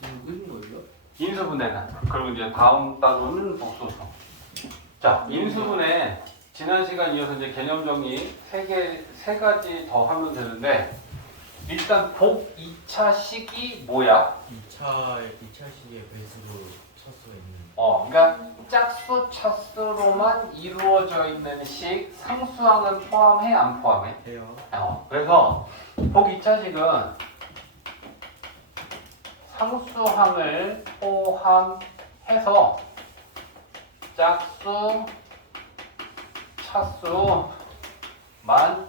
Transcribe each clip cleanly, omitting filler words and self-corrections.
지금 읽은 거예요? 인수분해는. 그리고 이제 다음 단원은 복소수. 자, 인수분해 지난 시간 이어서 이제 개념 정리 세 가지 더 하면 되는데 일단 복 2차식이 뭐야? 2차식의 배수로 차수가 있는. 그러니까 짝수 차수로만 이루어져 있는 식 상수항은 포함해 안 포함해? 해요. 그래서 복 2차식은 상수항을 포함해서 짝수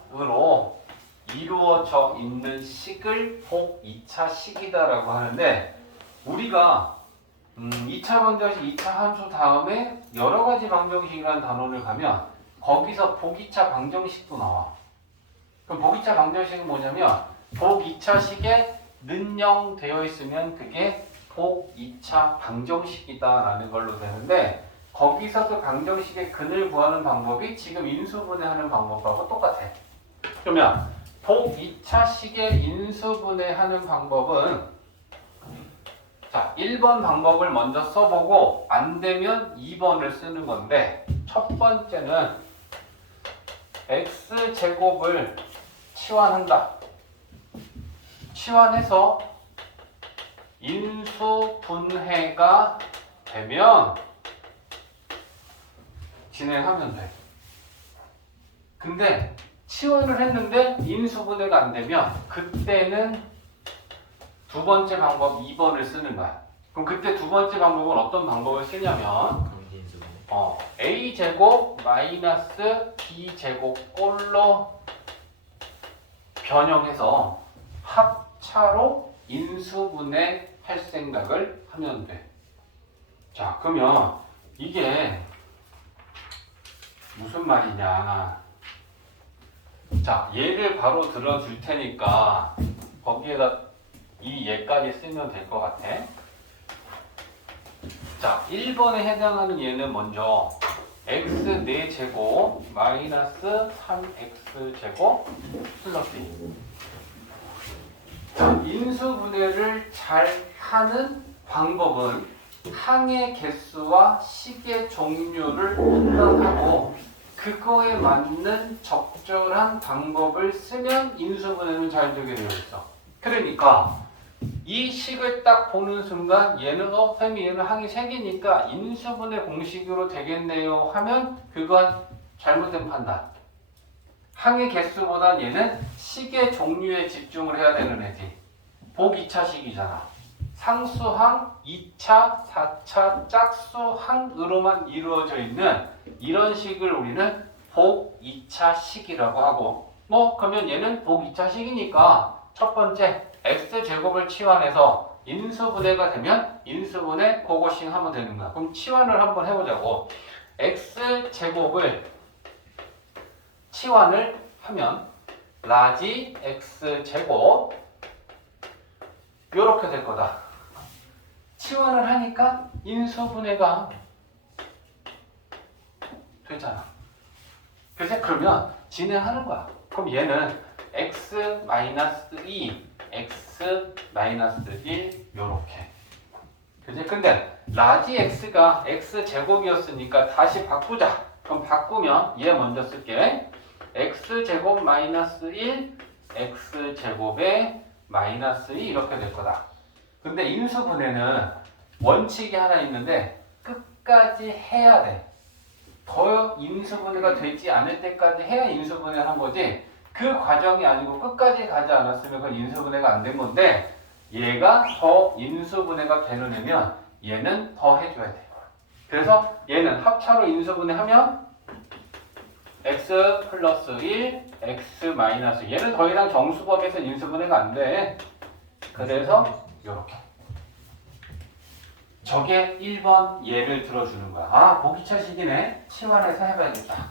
차수만으로 이루어져 있는 식을 복 2차식이다라고 하는데 우리가 2차 방정식, 2차 함수 다음에 여러 가지 방정식이라는 단원을 가면 거기서 복 2차 방정식도 나와. 그럼 복 2차 방정식은 뭐냐면 복 2차식에 는영 되어 있으면 그게 복 2차 방정식이다라는 걸로 되는데 거기서 그 방정식의 근을 구하는 방법이 지금 인수분해하는 방법하고 똑같아. 그러면 복 2차식의 인수분해하는 방법은 자, 1번 방법을 먼저 써보고 안 되면 2번을 쓰는 건데 첫 번째는 x제곱을 치환한다. 치환해서 인수분해가 되면 진행하면 돼. 근데 치환을 했는데 인수분해가 안 되면 그때는 두 번째 방법 2번을 쓰는 거야. 그럼 그때 두 번째 방법은 어떤 방법을 쓰냐면 a제곱 마이너스 b제곱 꼴로 변형해서 합차로 인수분해 할 생각을 하면 돼. 자, 그러면 이게 무슨 말이냐. 자, 얘를 바로 들어줄 테니까 거기에다 이 얘까지 쓰면 될 것 같아. 자, 1번에 해당하는 얘는 먼저 x 4제곱 마이너스 3x제곱 플러스 2. 자, 인수분해를 잘 하는 방법은 항의 개수와 식의 종류를 판단하고 그거에 맞는 적절한 방법을 쓰면 인수분해는 잘 되게 되어 있어. 그러니까 이 식을 딱 보는 순간 얘는 쌤이 얘는 항이 3개니까 인수분해 공식으로 되겠네요 하면 그건 잘못된 판단. 항의 개수보단 얘는 식의 종류에 집중을 해야 되는 애지. 복 2차식이잖아. 상수항, 2차, 4차, 짝수항으로만 이루어져 있는 이런 식을 우리는 복 2차식이라고 하고 그러면 얘는 복 2차식이니까 첫 번째 x제곱을 치환해서 인수분해가 되면 인수분해 고고싱 하면 되는 거야. 그럼 치환을 한번 해보자고. x제곱을 치환을 하면 라지 x제곱 요렇게 될 거다. 치환을 하니까 인수분해가 되잖아. 그래서 그러면 진행하는 거야. 그럼 얘는 x-2, x-1 요렇게. 그지? 근데 라지 x가 x제곱이었으니까 다시 바꾸자. 그럼 바꾸면 얘 먼저 쓸게. x제곱 마이너스 1, x제곱에 마이너스 2 이렇게 될 거다. 근데 인수분해는 원칙이 하나 있는데 끝까지 해야 돼. 더 인수분해가 되지 않을 때까지 해야 인수분해를 한 거지 그 과정이 아니고 끝까지 가지 않았으면 그건 인수분해가 안 된 건데 얘가 더 인수분해가 되려면 얘는 더 해줘야 돼. 그래서 얘는 합차로 인수분해하면 x 플러스 1, x 마이너스 얘는 더 이상 정수법에서 인수분해가 안 돼. 그래서 이렇게 저게 1번 예를 들어주는 거야. 아, 보기차식이네. 치환해서 해봐야겠다.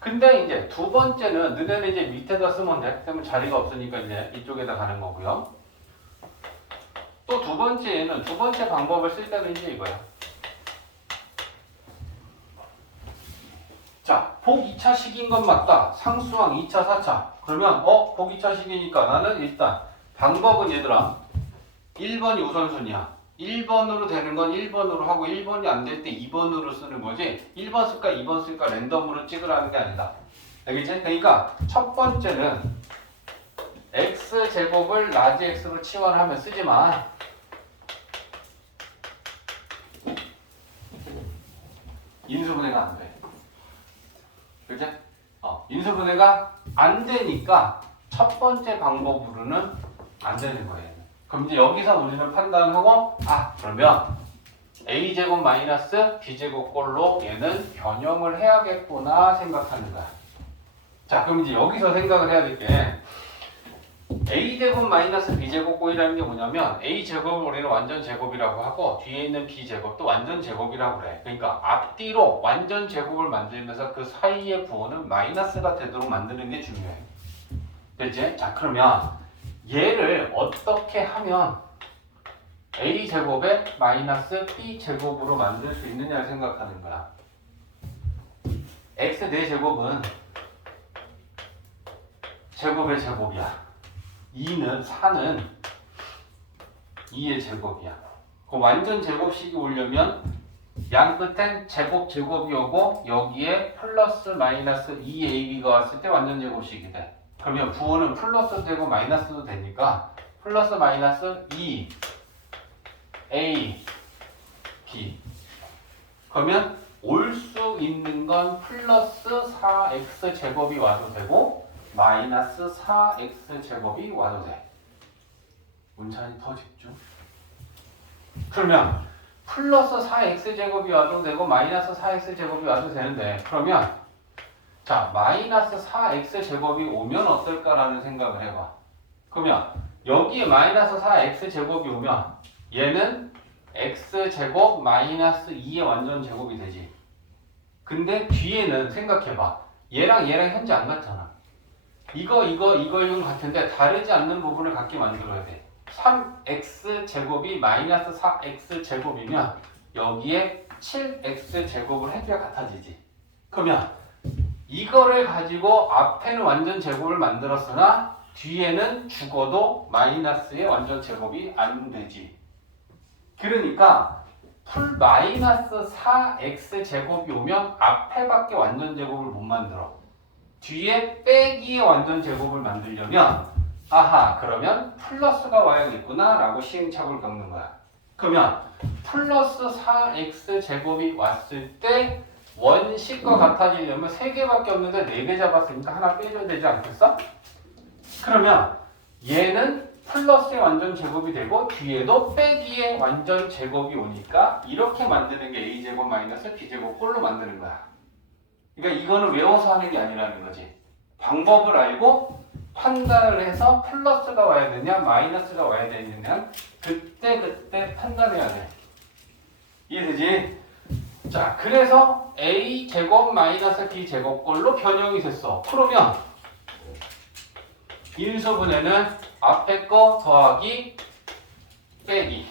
근데 이제 두 번째는 너네는 이제 밑에다 쓰면 돼. 그러면 자리가 없으니까 이제 이쪽에다 가는 거고요. 또 두 번째는 두 번째 방법을 쓸 때는 이제 이거야. 자, 복 2차식인 건 맞다. 상수항 2차, 4차. 그러면 복 2차식이니까 나는 일단 방법은 얘들아 1번이 우선순위야. 1번으로 되는 건 1번으로 하고 1번이 안 될 때 2번으로 쓰는 거지 1번 쓸까 2번 쓸까 랜덤으로 찍으라는 게 아니다. 알겠지? 그러니까 첫 번째는 x제곱을 라지 x로 치환하면 쓰지만 인수분해가 안 돼. 그치? 인수분해가 안 되니까 첫 번째 방법으로는 안 되는 거예요. 그럼 이제 여기서 우리는 판단하고 그러면 a제곱 마이너스 b제곱 꼴로 얘는 변형을 해야겠구나 생각하는 거야. 자, 그럼 이제 여기서 생각을 해야 될 게 a제곱 마이너스 b제곱 꼴이라는 게 뭐냐면 a제곱을 우리는 완전 제곱이라고 하고 뒤에 있는 b제곱도 완전 제곱이라고 그래. 그러니까 앞뒤로 완전 제곱을 만들면서 그 사이의 부호는 마이너스가 되도록 만드는 게 중요해. 됐지? 자, 그러면 얘를 어떻게 하면 a제곱에 마이너스 b제곱으로 만들 수 있느냐를 생각하는 거야. x 4제곱은 제곱의 제곱이야. 4는 2의 제곱이야. 그 완전 제곱식이 오려면 양 끝엔 제곱이 오고 여기에 플러스 마이너스 2ab가 왔을 때 완전 제곱식이 돼. 그러면 부호는 플러스도 되고 마이너스도 되니까 플러스 마이너스 2 a b 그러면 올 수 있는 건 플러스 4x 제곱이 와도 되고 마이너스 4x 제곱이 와도 돼. 문찬이 더 집중. 그러면 플러스 4x 제곱이 와도 되고 마이너스 4x 제곱이 와도 되는데 그러면 자, 마이너스 4x 제곱이 오면 어떨까라는 생각을 해봐. 그러면 여기에 마이너스 4x 제곱이 오면 얘는 x 제곱 마이너스 2의 완전 제곱이 되지. 근데 뒤에는 생각해봐. 얘랑 현재 안 같잖아. 이거는 같은데 다르지 않는 부분을 같게 만들어야 돼. 3x 제곱이 마이너스 4x 제곱이면 여기에 7x 제곱을 해줘야 같아지지. 그러면 이거를 가지고 앞에는 완전 제곱을 만들었으나 뒤에는 죽어도 마이너스의 완전 제곱이 안 되지. 그러니까 풀 마이너스 4x 제곱이 오면 앞에밖에 완전 제곱을 못 만들어. 뒤에 빼기의 완전 제곱을 만들려면 그러면 플러스가 와야겠구나 라고 시행착오를 겪는 거야. 그러면 플러스 4x 제곱이 왔을 때 원식과 같아지려면 3개밖에 없는데 4개 잡았으니까 하나 빼줘야 되지 않겠어? 그러면 얘는 플러스의 완전 제곱이 되고 뒤에도 빼기의 완전 제곱이 오니까 이렇게 만드는 게 a제곱 마이너스 b제곱 꼴로 만드는 거야. 그러니까 이거는 외워서 하는 게 아니라는 거지. 방법을 알고 판단을 해서 플러스가 와야 되냐 마이너스가 와야 되느냐 그때 판단해야 돼. 이해되지? 자, 그래서 a제곱 마이너스 b제곱 꼴로 변형이 됐어. 그러면 인수분해는 앞에 거 더하기 빼기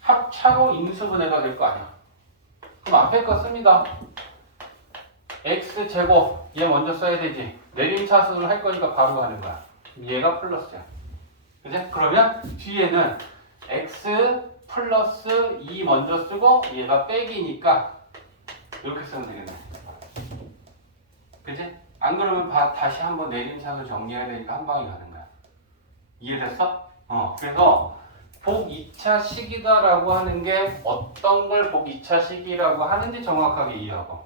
합차로 인수분해가 될 거 아니야. 그럼 앞에 거 씁니다. x제곱 얘 먼저 써야 되지. 내림차순을 할 거니까 바로 가는 거야. 얘가 플러스야. 그치? 그러면 뒤에는 x 플러스 2 먼저 쓰고 얘가 빼기니까 이렇게 쓰면 되겠네. 그치? 안 그러면 다시 한번 내림차순 정리해야 되니까 한 방에 가는 거야. 이해됐어? 그래서 복 2차 식이다라고 하는 게 어떤 걸 복 2차 식이라고 하는지 정확하게 이해하고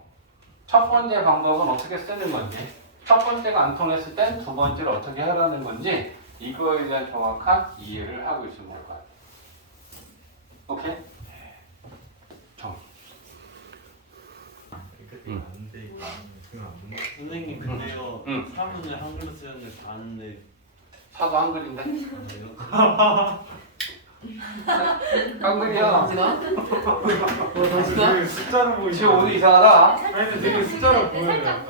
첫 번째 방법은 어떻게 쓰는 건지 첫 번째가 안 통했을 땐 두 번째를 어떻게 하라는 건지 이거에 대한 정확한 이해를 하고 있으면 될 거야. 오케이? 정리. 선생님 근데요 사문을 한글로 쓰는데 다 아는데 사도 한글인데? 한글이야. 되게 숫자로 보이죠? 지금 오늘 이상하다. 아니 근데 되게 숫자로 보여요. 살짝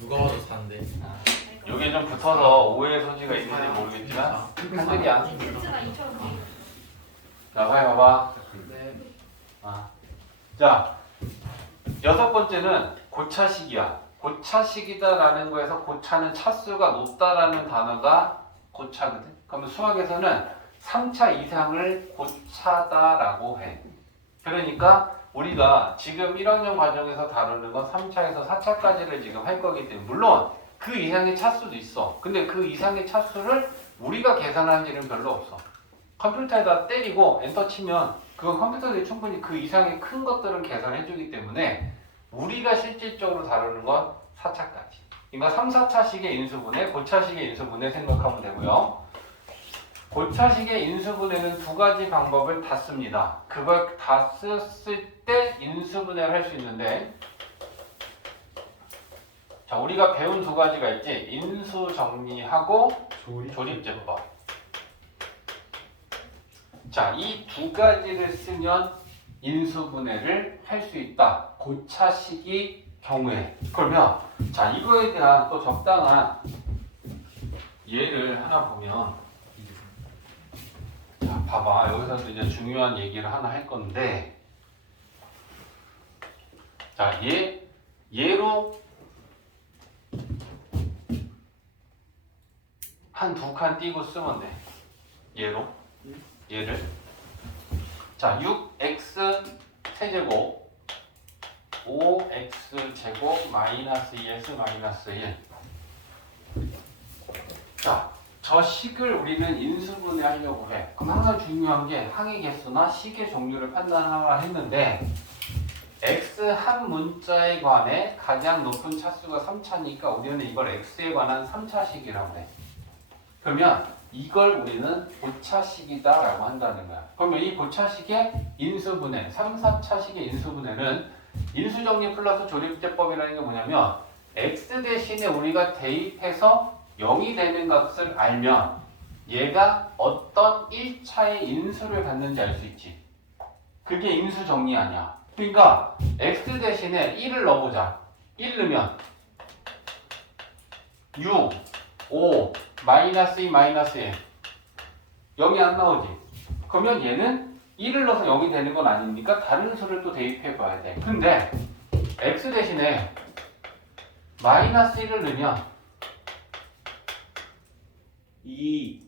누가 봐도 산데. 이게 좀 붙어서 오해의 소지가 있는지 모르겠지만 한글이야. X가 2처럼 자, 봐봐. 네. 자, 여섯 번째는 고차식이야. 고차식이다라는 거에서 고차는 차수가 높다라는 단어가 고차거든. 그러면 수학에서는 3차 이상을 고차다라고 해. 그러니까 우리가 지금 1학년 과정에서 다루는 건 3차에서 4차까지를 지금 할 거기 때문에 물론 그 이상의 차수도 있어. 근데 그 이상의 차수를 우리가 계산할 일은 별로 없어. 컴퓨터에다 때리고 엔터 치면 그건 컴퓨터들이 충분히 그 이상의 큰 것들은 계산해 주기 때문에 우리가 실질적으로 다루는 건 4차까지. 그러니까 3, 4차식의 인수분해, 고차식의 인수분해 생각하면 되고요. 고차식의 인수분해는 두 가지 방법을 다 씁니다. 그걸 다 썼을 때 인수분해를 할 수 있는데, 자, 우리가 배운 두 가지가 있지. 인수정리하고 조립제법. 자, 이 두 가지를 쓰면 인수분해를 할 수 있다. 고차식의 경우에. 그러면 자, 이거에 대한 또 적당한 예를 하나 보면, 자, 봐봐. 여기서도 이제 중요한 얘기를 하나 할 건데, 자, 예로 한 두 칸 띄고 쓰면 돼. 얘를. 자, 6x 세제곱 5x 제곱 마이너스 2x 마이너스 1. 자, 저 식을 우리는 인수분해 하려고 해. 그럼 항상 중요한 게 항의 개수나 식의 종류를 판단하라 했는데, x 한 문자에 관해 가장 높은 차수가 3차니까 우리는 이걸 x에 관한 3차식이라고 해. 그러면 이걸 우리는 고차식이다라고 한다는 거야. 그러면 이 고차식의 인수분해, 3, 4차식의 인수분해는 인수정리 플러스 조립제법이라는 게 뭐냐면 x 대신에 우리가 대입해서 0이 되는 값을 알면 얘가 어떤 1차의 인수를 갖는지 알 수 있지. 그게 인수정리 아니야. 그러니까 x 대신에 1을 넣어보자. 1 넣으면 6, 5, 마이너스 2, 마이너스 1. 0이 안 나오지. 그러면 얘는 1을 넣어서 0이 되는 건 아니니까 다른 수를 또 대입해 봐야 돼. 근데 x 대신에 마이너스 1을 넣으면 2.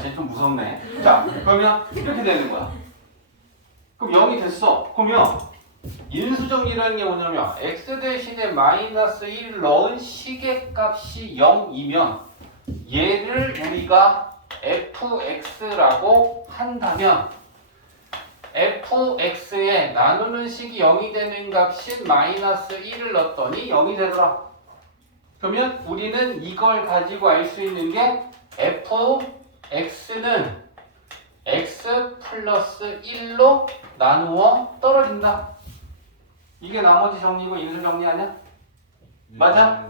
쟤 좀 무섭네. 자, 그러면 이렇게 되는 거야. 그럼 0이 됐어. 그러면 인수정리라는 게 뭐냐면 x 대신에 마이너스 1을 넣은 식의 값이 0이면 얘를 우리가 fx라고 한다면 fx에 나누는 식이 0이 되는 값인 마이너스 1을 넣었더니 0이 되더라. 그러면 우리는 이걸 가지고 알 수 있는 게 fx는 x 플러스 1로 나누어 떨어진다. 이게 나머지 정리고 인수 정리 아니야? 맞아?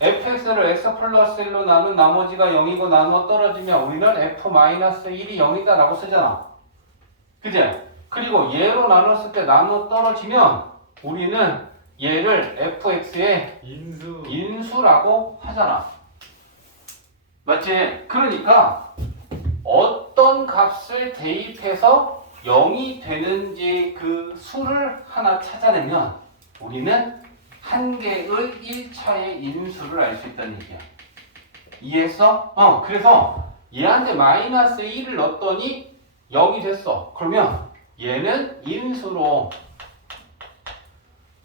fx를 x 플러스 1로 나눈 나머지가 0이고 나누어 떨어지면 우리는 f-1이 0이다 라고 쓰잖아. 그제? 그리고 얘로 나눴을 때 나누어 떨어지면 우리는 얘를 fx의 인수라고 하잖아. 맞지? 그러니까 어떤 값을 대입해서 0이 되는지 그 수를 하나 찾아내면 우리는 한 개의 1차의 인수를 알 수 있다는 얘기야. 이해했어? 그래서 얘한테 마이너스 1을 넣었더니 0이 됐어. 그러면 얘는 인수로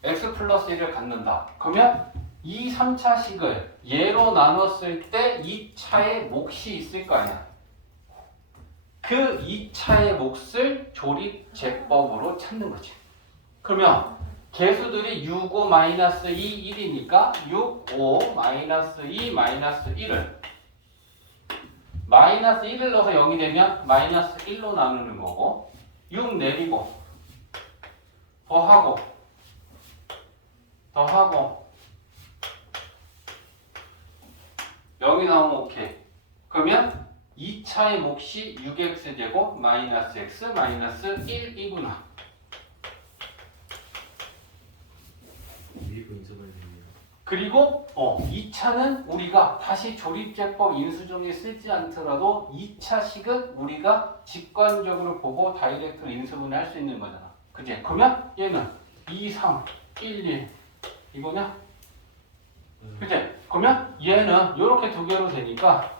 x 플러스 1을 갖는다. 그러면 이 3차식을 얘로 나눴을 때 2차의 몫이 있을 거 아니야. 그 2차의 몫을 조립제법으로 찾는 거지. 그러면 개수들이 6, 5, 마이너스 2, 1이니까 6, 5, 마이너스 2, 마이너스 1을 마이너스 1을 넣어서 0이 되면 마이너스 1로 나누는 거고 6 내리고 더하고 0이 나오면 오케이. 그러면 2차의 몫이 6x제곱 마이너스 x 마이너스 1이구나. 그리고 2차는 우리가 다시 조립제법 인수정리 쓰지 않더라도 2차식은 우리가 직관적으로 보고 다이렉트로 인수분해 할 수 있는 거잖아. 그치? 그러면 얘는 2, 3, 1, 1 이거냐? 그치? 그러면 얘는 이렇게 두 개로 되니까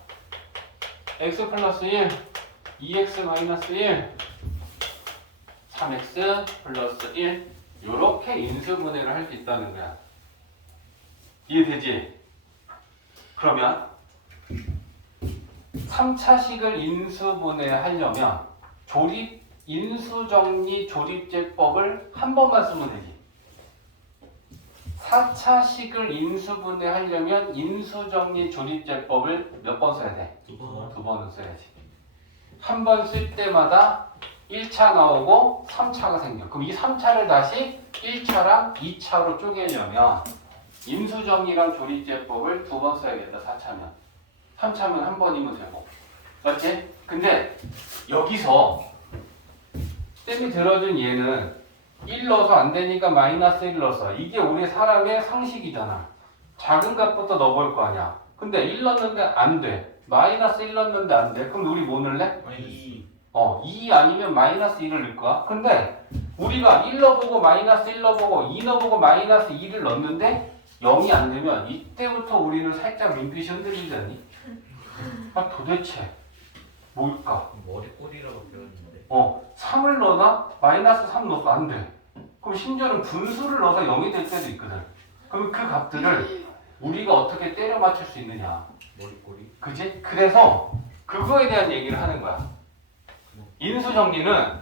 x 플러스 1, 2x 마이너스 1, 3x 플러스 1 요렇게 인수분해를 할 수 있다는 거야. 이해되지? 그러면 3차식을 인수분해하려면 인수정리 조립제법을 한 번만 쓰면 되지. 4차식을 인수분해하려면 인수정리 조립제법을 몇 번 써야 돼? 두 번은 써야지. 한 번 쓸 때마다 1차 나오고 3차가 생겨. 그럼 이 3차를 다시 1차랑 2차로 쪼개려면 인수정리랑 조립제법을 두 번 써야겠다. 4차면. 3차면 한 번이면 되고. 맞지? 근데 여기서 쌤이 들어준 얘는 1 넣어서 안 되니까 마이너스 1 넣었어. 이게 우리 사람의 상식이잖아. 작은 값부터 넣어볼 거 아니야. 근데 1 넣었는데 안 돼. 마이너스 1 넣었는데 안 돼. 그럼 우리 뭐 넣을래? 2 아니면 마이너스 2를 넣을 거야. 근데 우리가 1 넣어보고 마이너스 1 넣어보고 2 넣어보고 마이너스 2를 넣었는데 0이 안 되면 이때부터 우리는 살짝 눈빛이 흔들리지 않니? 아 도대체 뭘까? 머리꼬리라고 배웠는데. 3을 넣어나? 마이너스 3 넣어서 안 돼. 그럼 심지어는 분수를 넣어서 0이 될 때도 있거든. 그럼 그 값들을 우리가 어떻게 때려 맞출 수 있느냐? 머리꼬리. 그지? 그래서 그거에 대한 얘기를 하는 거야. 인수정리는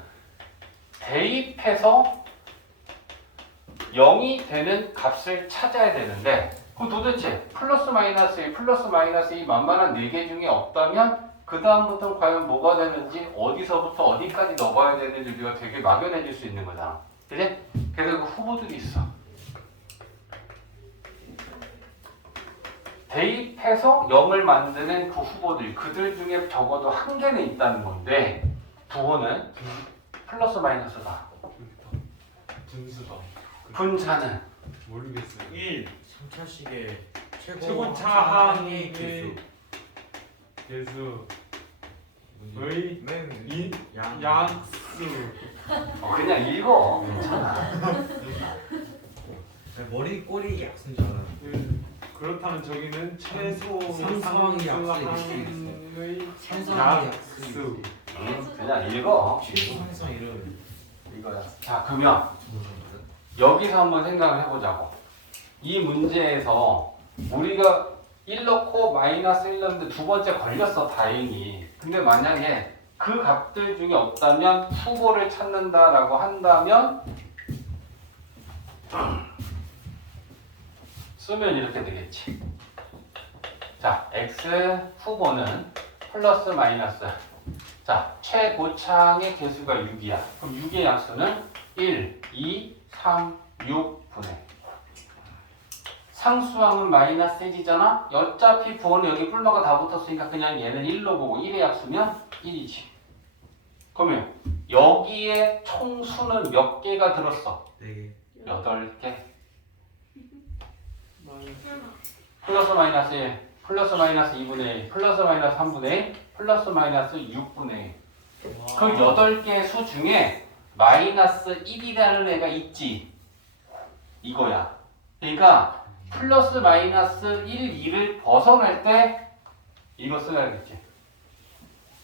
대입해서 0이 되는 값을 찾아야 되는데 그럼 도대체 플러스 마이너스 1, 플러스 마이너스 2 만만한 4개 중에 없다면 그 다음부터는 과연 뭐가 되는지 어디서부터 어디까지 넣어야 되는지 우리가 되게 막연해질 수 있는 거잖아. 그지? 그래서 그 후보들이 있어. 대입해서 0을 만드는 그 후보들, 그들 중에 적어도 한 개는 있다는 건데 부호는 플러스 마이너스다. 분수가 분자는 모르겠어요. 1 3차식의 최고 차항의 차항의 개수의 맨 양수. 그냥 읽어. 괜찮아. 머리꼬리 약순 줄 알았는데. 그렇다면 저기는 최소 상수항의 상수항의 상수항의 약수. 그냥 읽어. 최소 항상 이름. 이거야. 자, 그러면 여기서 한번 생각을 해보자고. 이 문제에서 우리가 1 넣고 마이너스 1 넣는데 두 번째 걸렸어, 다행히. 근데 만약에 그 값들 중에 없다면 후보를 찾는다라고 한다면 쓰면 이렇게 되겠지. 자, x 후보는 플러스 마이너스. 자, 최고창의 개수가 6이야. 그럼 6의 약수는 1, 2, 3, 6분의. 상수항은 마이너스 1이잖아? 어차피 부호는 여기 뿔마가 다 붙었으니까 그냥 얘는 1로 보고 1의 약수면 1이지. 그러면 여기에 총수는 몇 개가 들었어? 4개. 8개. 플러스 마이너스 1, 플러스 마이너스 2분의 1, 플러스 마이너스 3분의 1, 플러스 마이너스 6분의 1. 그 8개 수 중에 마이너스 1이라는 애가 있지. 이거야. 그러니까 플러스 마이너스 1, 2를 벗어날 때 이거 써야겠지.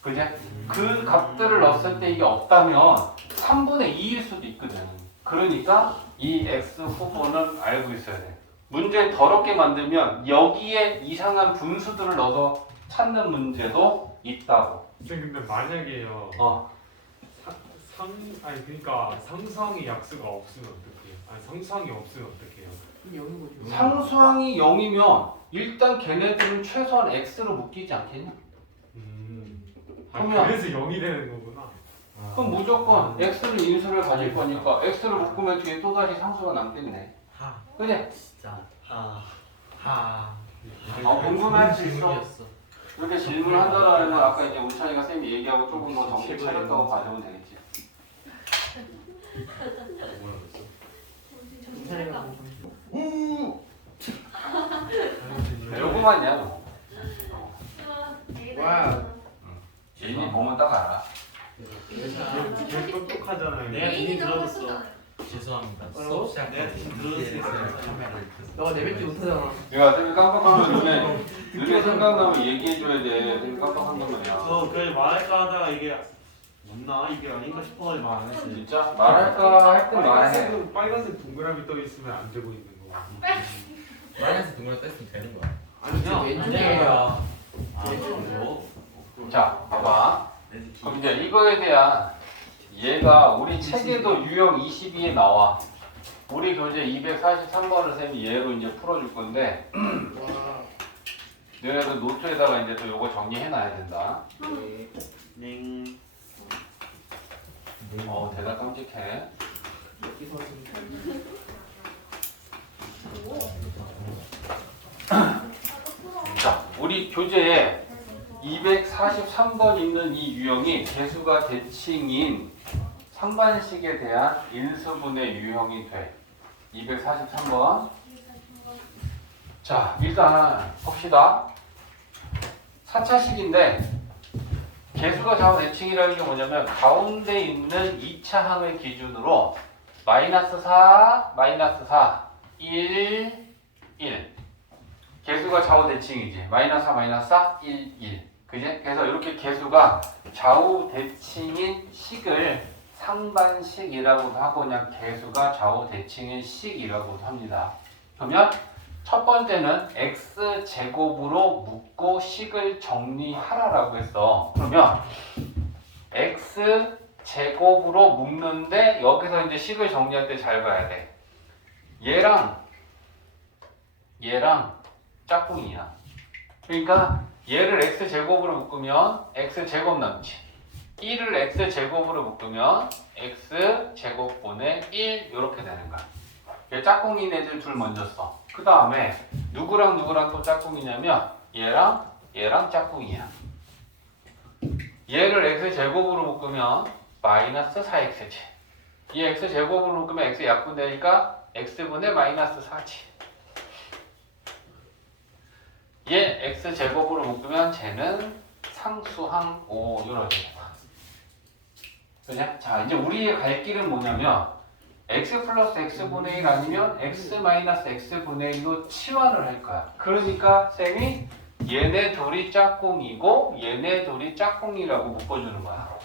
그제? 그 값들을 넣었을 때 이게 없다면 3분의 2일 수도 있거든. 그러니까 이 x 후보는 알고 있어야 돼. 문제 더럽게 만들면 여기에 이상한 분수들을 넣어서 찾는 문제도 있다고. 근데 만약에요. 그러니까 상수항의 약수가 없으면 어떡해요? 아니 상수항이 없으면 어떡해요? 상수항이 0이면 일단 걔네들은 최소한 x로 묶이지 않겠냐? 그러면- 그래서 0이 되는 거구나. 그럼 무조건 x를 인수를 가질 거니까 x를 묶으면 뒤에 또다시 상수가 남겠네. 하. 그래? 진짜. 하. 궁금할 수 있어. 질문이었어. 이렇게 질문한다라는 건 아까 이제 우찬이가 쌤이 얘기하고 조금 더 정신 차렸다고 봐주면 되겠지. 요거만이야 너. 와. 예인이 보면 딱 알아. 걔 똑똑하잖아요. 내가 이미 들어봤어. 죄송합니다. 뭐라고? 수업 시작 내가 지금 들었을 때 카메라를 켰어. 너가 내뱉지 못하잖아. 내가 쌤이 깜빡하면 눈에 너네 생각나면 얘기해줘야 돼. 깜빡한 거면요. 그래 말할까 하다가 이게 맞나 이게 아닌가 싶어가지고 말 안 했어. 진짜? 말할까 할 땐 말해. 빨간색 동그라미 떠 있으면 안 되고 있는 거. 마이너스 동그랗 뗐으면 되는 거야. 아니야. 왼쪽이야. 자, 봐봐. 그럼 이제 이거에 대한 얘가 우리 책에도 유형 22에 나와. 우리 교재 243번을 쌤이 얘로 이제 풀어줄 건데 너네도 노트에다가 이제 또 요거 정리해 놔야 된다. 네. 대답 깜찍해. 자, 우리 교재에 243번 있는 이 유형이 개수가 대칭인 상반식에 대한 인수분해 유형이 돼. 243번. 자, 일단 봅시다. 4차식인데 개수가 좌우 대칭이라는 게 뭐냐면 가운데 있는 2차 항을 기준으로 마이너스 4, 마이너스 4, 1, 1. 개수가 좌우 대칭이지. 마이너스 4, 마이너스 4, 1, 1. 그지? 그래서 이렇게 개수가 좌우 대칭인 식을 상반식이라고도 하고 그냥 개수가 좌우 대칭인 식이라고도 합니다. 그러면 첫 번째는 x제곱으로 묶고 식을 정리하라라고 했어. 그러면 x제곱으로 묶는데 여기서 이제 식을 정리할 때 잘 봐야 돼. 얘랑 짝꿍이야. 그러니까 얘를 x제곱으로 묶으면 x제곱 남지. 1을 x제곱으로 묶으면 x제곱분의 1 이렇게 되는 거야. 짝꿍인 애들 둘 먼저 써. 그 다음에 누구랑 또 짝꿍이냐면 얘랑 짝꿍이야. 얘를 x제곱으로 묶으면 마이너스 4x지. 이 x제곱으로 묶으면 x 약분되니까 x분의 마이너스 4지. 얘 x제곱으로 묶으면 쟤는 상수항 5 이렇게 돼. 그냥 자 이제 우리의 갈 길은 뭐냐면 x 플러스 x분의 1 아니면 x 마이너스 x분의 1로 치환을 할 거야. 그러니까 쌤이 얘네 둘이 짝꿍이고 얘네 둘이 짝꿍이라고 묶어주는 거야.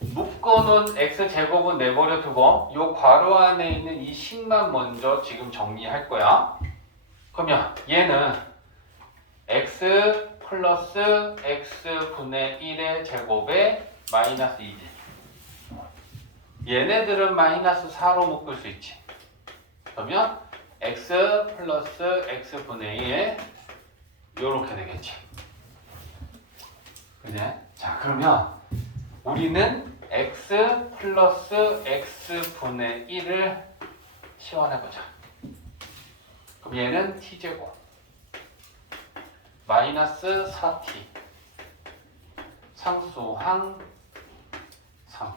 묶어놓은 x제곱은 내버려 두고 요 괄호 안에 있는 이 식만 먼저 지금 정리할 거야. 그러면 얘는 x 플러스 x분의 1의 제곱에 마이너스 2지. 얘네들은 마이너스 4로 묶을 수 있지. 그러면 x 플러스 x분의 1에 요렇게 되겠지. 그래? 자, 그러면 우리는 x 플러스 x분의 1을 시환해보자. 그럼 얘는 t제곱 마이너스 4t 상수항 3.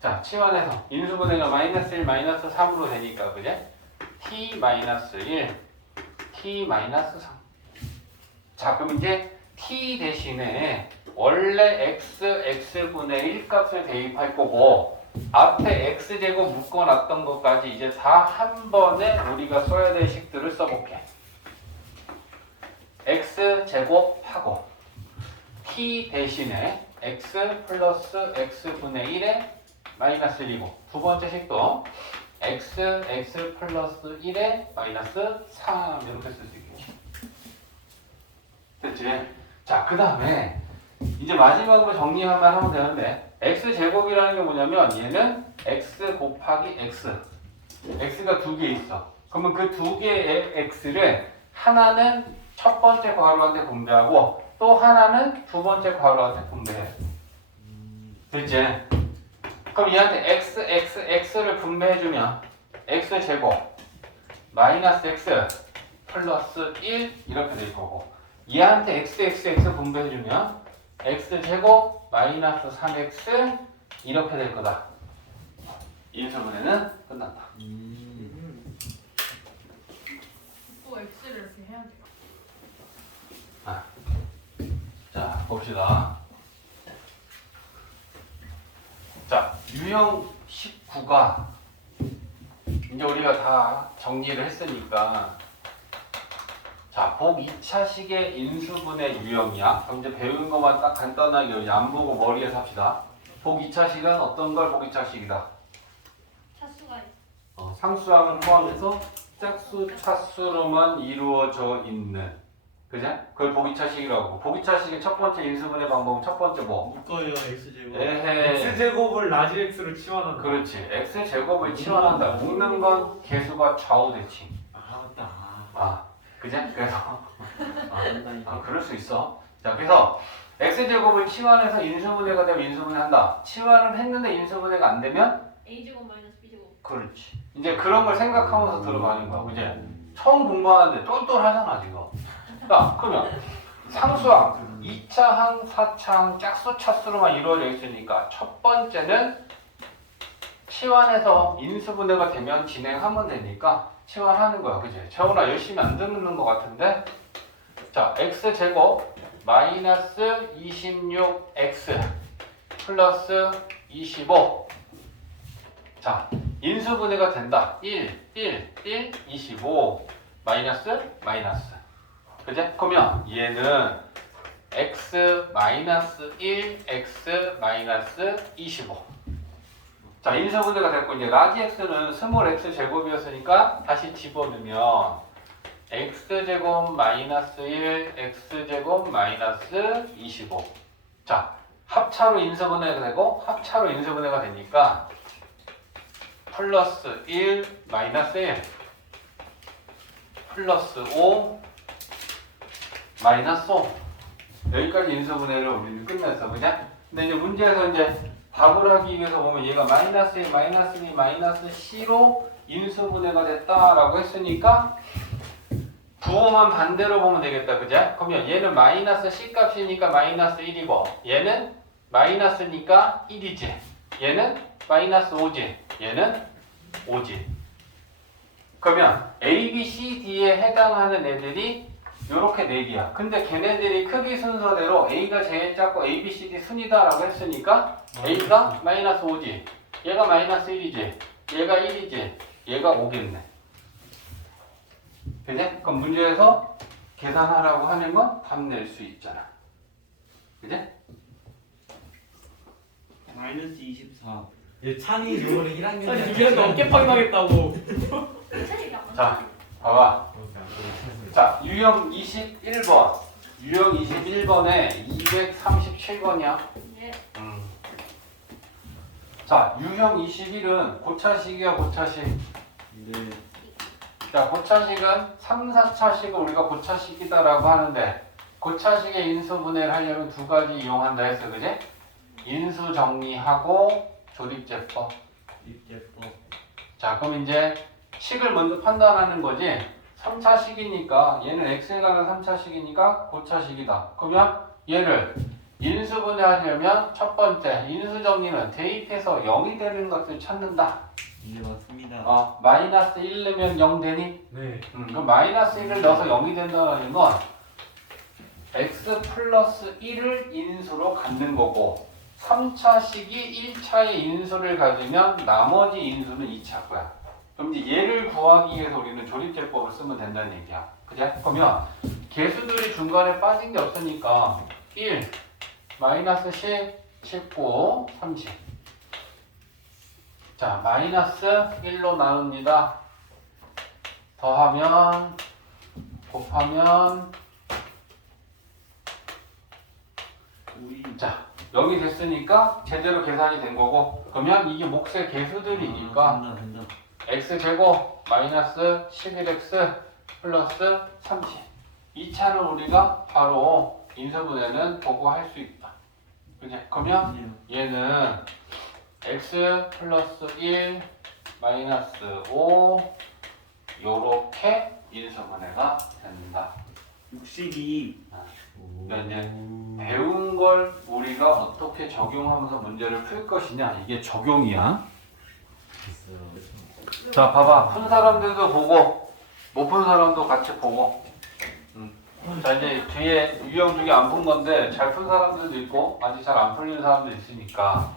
자, 치환해서 인수분해가 마이너스 1, 마이너스 3으로 되니까 그래? t 마이너스 1, t 마이너스 3. 자, 그럼 이제 t 대신에 원래 x분의 1 값을 대입할 거고 앞에 x제곱 묶어놨던 것까지 이제 다 한 번에 우리가 써야 될 식들을 써볼게. x제곱하고 t 대신에 x 플러스 x분의 1에 마이너스 1이고 두 번째 식도 x 플러스 1에 마이너스 3 이렇게 쓸 수 있겠지. 됐지? 자, 그 다음에 이제 마지막으로 정리만 하면 되는데 x제곱이라는 게 뭐냐면 얘는 x 곱하기 x x가 두 개 있어. 그러면 그 두 개의 x를 하나는 첫 번째 괄호한테 분배하고 또 하나는 두 번째 괄호한테 분배해. 됐지? 그럼 얘한테 x를 분배해주면 x제곱 마이너스 x 플러스 1 이렇게 될 거고 얘한테 x 분배해주면 x제곱 마이너스 3x 이렇게 될 거다. 인수분해는 끝났다. 또 X를 이렇게 해야 돼요. 자, 봅시다. 자, 유형 19가 이제 우리가 다 정리를 했으니까 자, 복 2차식의 인수분해 유형이야. 그럼 이제 배운 것만 딱 간단하게 안 보고 머리에서 합시다. 복 2차식은 어떤 걸 복 2차식이다? 차수가 상수항을 포함해서 짝수, 차수로만 이루어져 있는, 그죠? 그걸 복 2차식이라고 하고, 복 2차식의 첫 번째 인수분해 방법은 첫 번째 뭐? 묶어요 x제곱. 에헤. x제곱을 라지 x로 치환한다. 그렇지. x제곱을 치환한다. 묶는 건 개수가 좌우대칭. 아 맞다. 아, 그죠? 그래서 맞다. 그럴 수 있어. 자, 그래서 x제곱을 치환해서 인수분해가 되면 인수분해한다. 치환을 했는데 인수분해가 안 되면 a제곱 마이너스 b제곱. 그렇지. 이제 그런 걸 생각하면서 들어가는 거야. 그지? 처음 공부하는데 똘똘하잖아 지금. 자, 그러면 상수항 2차항, 4차항, 짝수, 차수로만 이루어져 있으니까 첫 번째는 치환해서 인수분해가 되면 진행하면 되니까 치환하는 거야. 그지? 재훈아 열심히 안 듣는 것 같은데. 자, x제곱 마이너스 26x 플러스 25. 자, 인수분해가 된다. 1, 25 마이너스 마이너스. 그제? 그러면 얘는 x 마이너스 1, x 마이너스 25. 자, 인수분해가 됐고 이제 라지 x는 스몰 x 제곱이었으니까 다시 집어넣으면 x제곱 마이너스 1, x제곱 마이너스 25. 자, 합차로 인수분해가 되고 합차로 인수분해가 되니까 플러스 1 마이너스 1 플러스 5 마이너스 5. 여기까지 인수분해를 우리는 끝냈어. 그죠? 근데 이제 문제에서 이제 답을 하기 위해서 보면 얘가 마이너스 1 마이너스 2 마이너스 C로 인수분해가 됐다라고 했으니까 부호만 반대로 보면 되겠다. 그죠? 그러면 얘는 마이너스 C 값이니까 마이너스 1이고 얘는 마이너스니까 1이지. 얘는 마이너스 5지. 얘는 5지. 그러면 A, B, C, D에 해당하는 애들이 요렇게 4개야. 근데 걔네들이 크기 순서대로 A가 제일 작고 A, B, C, D 순이다라고 했으니까 A가 마이너스 5지. 얘가 마이너스 1이지. 얘가 1이지. 얘가 5겠네. 그지? 그럼 문제에서 계산하라고 하는 건 답 낼 수 있잖아. 그지? 마이너스 24. 얘 찬이 요번에 1학년. 아니 두개는 넘게 파기하겠다고. 차식이 안 자, 봐봐. 자, 유형 21번. 유형 21번에 237번이야. 네. 자, 유형 21은 고차식이야, 고차식. 네. 자, 고차식은 3, 4차식을 우리가 고차식이다라고 하는데 고차식의 인수분해를 하려면 두 가지 이용한다 했어, 그지? 인수정리하고 조립제법. 입제법. 자, 그럼 이제 식을 먼저 판단하는 거지. 3차식이니까 얘는 x에 관한 3차식이니까 고차식이다. 그러면 얘를 인수분해하려면 첫 번째 인수정리는 대입해서 0이 되는 것을 찾는다. 네 맞습니다. 마이너스 1 넣으면 0 되니? 네. 그럼 마이너스 1을 넣어서 0이 된다는 건 x 플러스 1을 인수로 갖는 거고 3차식이 1차의 인수를 가지면 나머지 인수는 2차 거야. 그럼 이제 얘를 구하기 위해서 우리는 조립제법을 쓰면 된다는 얘기야. 그죠? 그러면 개수들이 중간에 빠진 게 없으니까 1, 마이너스 10, 19, 30. 자, 마이너스 1로 나눕니다. 더하면, 곱하면, 자, 0이 됐으니까 제대로 계산이 된 거고, 그러면 이게 몫의 개수들이니까 된다. x제곱 마이너스 11x 플러스 30. 이 차는 우리가 바로 인수분해는 보고 할 수 있다. 그죠? 그러면 얘는 x 플러스 1 마이너스 5 요렇게 인수분해가 된다. 62. 그러니까 이제 배운 걸 우리가 어떻게 적용하면서 문제를 풀 것이냐, 이게 적용이야. 자, 봐봐. 푼 사람들도 보고 못 푼 사람도 같이 보고. 자, 이제 뒤에 유형 중에 안 푼 건데 잘 푼 사람들도 있고 아직 잘 안 풀리는 사람도 있으니까